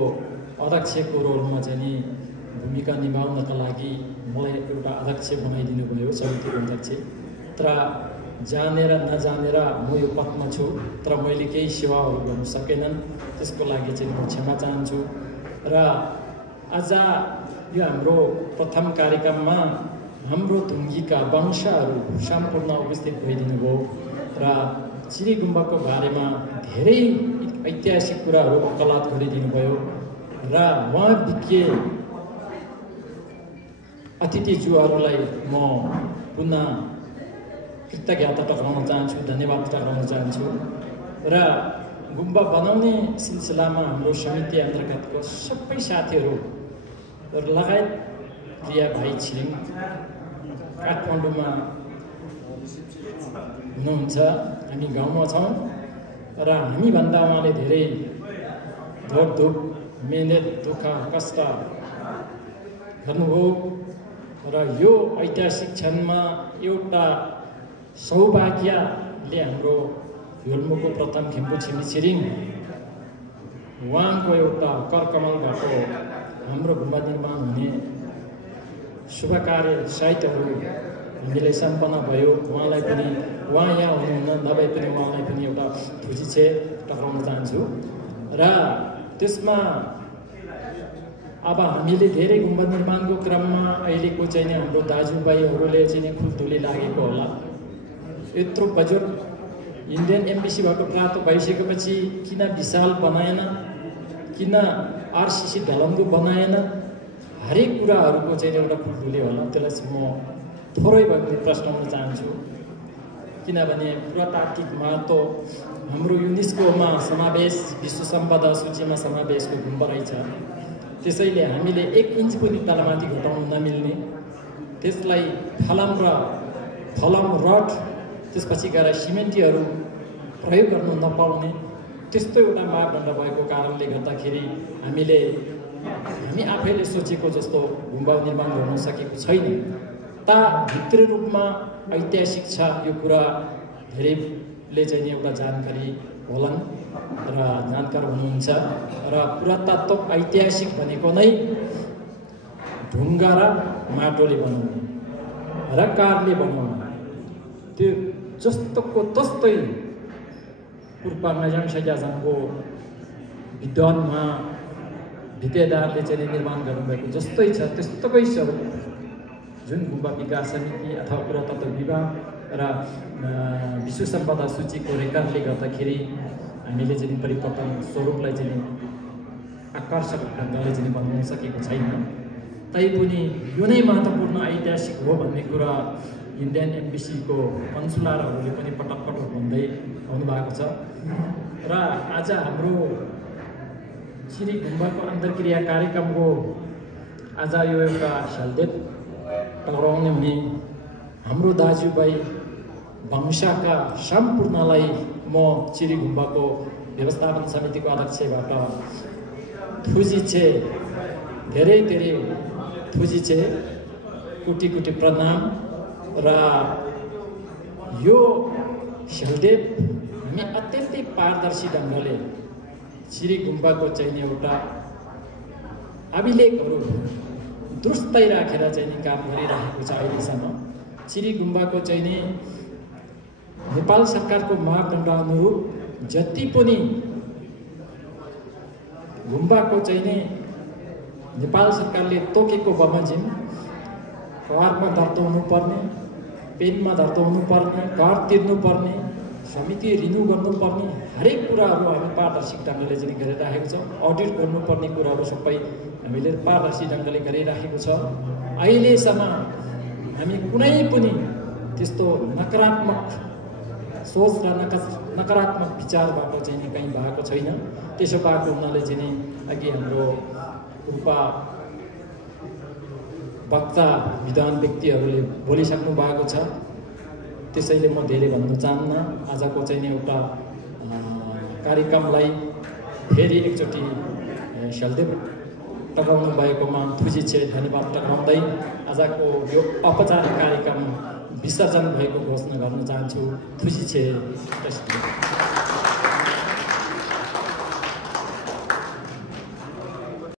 अध्यक्षको रोलमा चाहिँ नि भूमिका निभाउनका लागि मलाई एउटा अध्यक्ष बनाइदिनु भयो, समितिको अध्यक्ष। तर जानेर नजानेर म यो पदमा छु, तर मैले केही सेवाहरू गर्न सकेनन्, त्यसको लागि चाहिँ म क्षमा चाहन्छु। र आज यो हाम्रो प्रथम कार्यक्रममा हाम्रो ढुङ्गीका वंशहरू सम्पूर्ण उपस्थित भइदिनु भयो र चिरी गुम्बाको बारेमा धेरै ऐतिहासिक कुराहरू वकालत गरिदिनु भयो र उहाँ विज्ञ अतिथिज्यूहरूलाई म पुनः कृतज्ञता टक्राउन चाहन्छु, धन्यवाद टक्राउन चाहन्छु। र गुम्बा बनाउने सिलसिलामा हाम्रो समिति अन्तर्गतको सबै साथीहरू लगायत प्रिया भाइ छिरिङ काठमाडौँमा हुनुहुन्छ, हामी गाउँमा छौँ र हामीभन्दा उहाँले धेरै धोकधुप मेहनत दुःख कष्ट गर्नुभयो र यो ऐतिहासिक क्षणमा एउटा सौभाग्यले हाम्रो योल्मोको प्रथम खिम्पु छिमी छिरिङ उहाँको एउटा करकमलबाट हाम्रो गुम्बा निर्माण हुने शुभ कार्य साहित्यहरू हामीलाई सम्पन्न भयो। उहाँलाई पनि, उहाँ यहाँ हुनुहुन्न नभए पनि उहाँलाई पनि एउटा खुसी छ टक्राउन चाहन्छु। र त्यसमा अब हामीले धेरै गुम्बा निर्माणको क्रममा अहिलेको चाहिँ हाम्रो दाजुभाइहरूले चाहिँ खुल्तुली लागेको होला। यत्रो बजेट इन्डियन एम्बेसीबाट प्राप्त भइसकेपछि किन विशाल बनाएन, किन आरसिसी ढलङ्गो बनाएन, हरेक कुराहरूको चाहिँ एउटा खुल्तुली होला। त्यसलाई म थोरै भए पनि प्रश्नाउन चाहन्छु, किनभने पुरातात्विक महत्त्व हाम्रो युनेस्कोमा समावेश, विश्व सम्पदा सूचीमा समावेशको गुम्बा रहेछ। त्यसैले हामीले 1 इन्च पनि तलमाथि घटाउन नमिल्ने, त्यसलाई फलम रड त्यसपछि गएर सिमेन्टीहरू प्रयोग गर्न नपाउने त्यस्तो एउटा मापदण्ड भएको कारणले गर्दाखेरि हामी आफैले सोचेको जस्तो गुम्बा निर्माण गर्न सकेको छैन। भित्री रूपमा ऐतिहासिक छ यो कुरा, धेरैले चाहिँ एउटा जानकारी होलान् र जानकार हुनुहुन्छ। र पुरातत्व ऐतिहासिक भनेको नै ढुङ्गा र माटोले बनाउने र कारले बनाउने, त्यो जस्तोको तस्तै पूर्व नजाङ सजाजाङको विद्वानमा भित्तेदारले चाहिँ निर्माण गर्नुभएको जस्तै छ, त्यस्तोकै छ जुन गुम्बा विकास समिति अथवा पुरातत्व विभाग र विश्व सम्पदा सूचीको रेकर्डले गर्दाखेरि हामीले चाहिँ परिवर्तन स्वरूपलाई चाहिँ आकर्षक ढङ्गले चाहिँ बनाउन सकेको छैन। तैपनि यो नै महत्त्वपूर्ण ऐतिहासिक हो भन्ने कुरा इन्डियन एम्बेसीको कन्सुलरहरूले पनि पटक पटक भन्दै आउनुभएको छ। र आज हाम्रो चिरी गुम्बाको अन्तर्क्रिया कार्यक्रमको आज यो एउटा सल्देव टक्राउने हुने हाम्रो दाजुभाइ वंशका सम्पूर्णलाई म चिरी गुम्बाको व्यवस्थापन समितिको अध्यक्षबाट थुजी छे, धेरै धेरै थुजी छे, कोटी कोटी प्रणाम। र यो सल्देव हामी अत्यन्तै पारदर्शी ढङ्गले चिरी गुम्बाको चाहिँ एउटा अभिलेखहरू दुरुस्तै राखेर चाहिँ काम गरिरहेको छ। अहिलेसम्म चिरी गुम्बाको चाहिँ नेपाल सरकारको मापदण्ड अनुरूप जति पनि गुम्बाको चाहिँ नेपाल सरकारले तोकेको बमोजिम करारमा दर्ता हुनुपर्ने, पेनमा दर्ता हुनुपर्ने, कर तिर्नुपर्ने, समिति रिन्यू गर्नुपर्ने हरेक कुराहरू हामी पारदर्शी ढङ्गले चाहिँ गरिराखेको छौँ। अडिट गर्नुपर्ने कुराहरू सबै हामीले पारदर्शी ढङ्गले गरिराखेको छ। अहिलेसम्म हामी कुनै पनि त्यस्तो नकारात्मक सोच र नकारात्मक विचारबाट चाहिँ कहीँ भएको छैन। त्यसो भएको हुनाले चाहिँ अघि हाम्रो पूर्व वक्ता विद्वान व्यक्तिहरूले बोलिसक्नु भएको छ, त्यसैले म धेरै भन्न चाहन्न। आजको चाहिँ एउटा कार्यक्रमलाई फेरि एकचोटि शलदेव टकाउनु भएकोमा थुजी छे धन्यवाद टकाउँदै आजको यो औपचारिक कार्यक्रम विसर्जन भएको घोषणा गर्न चाहन्छु। थुजी छे।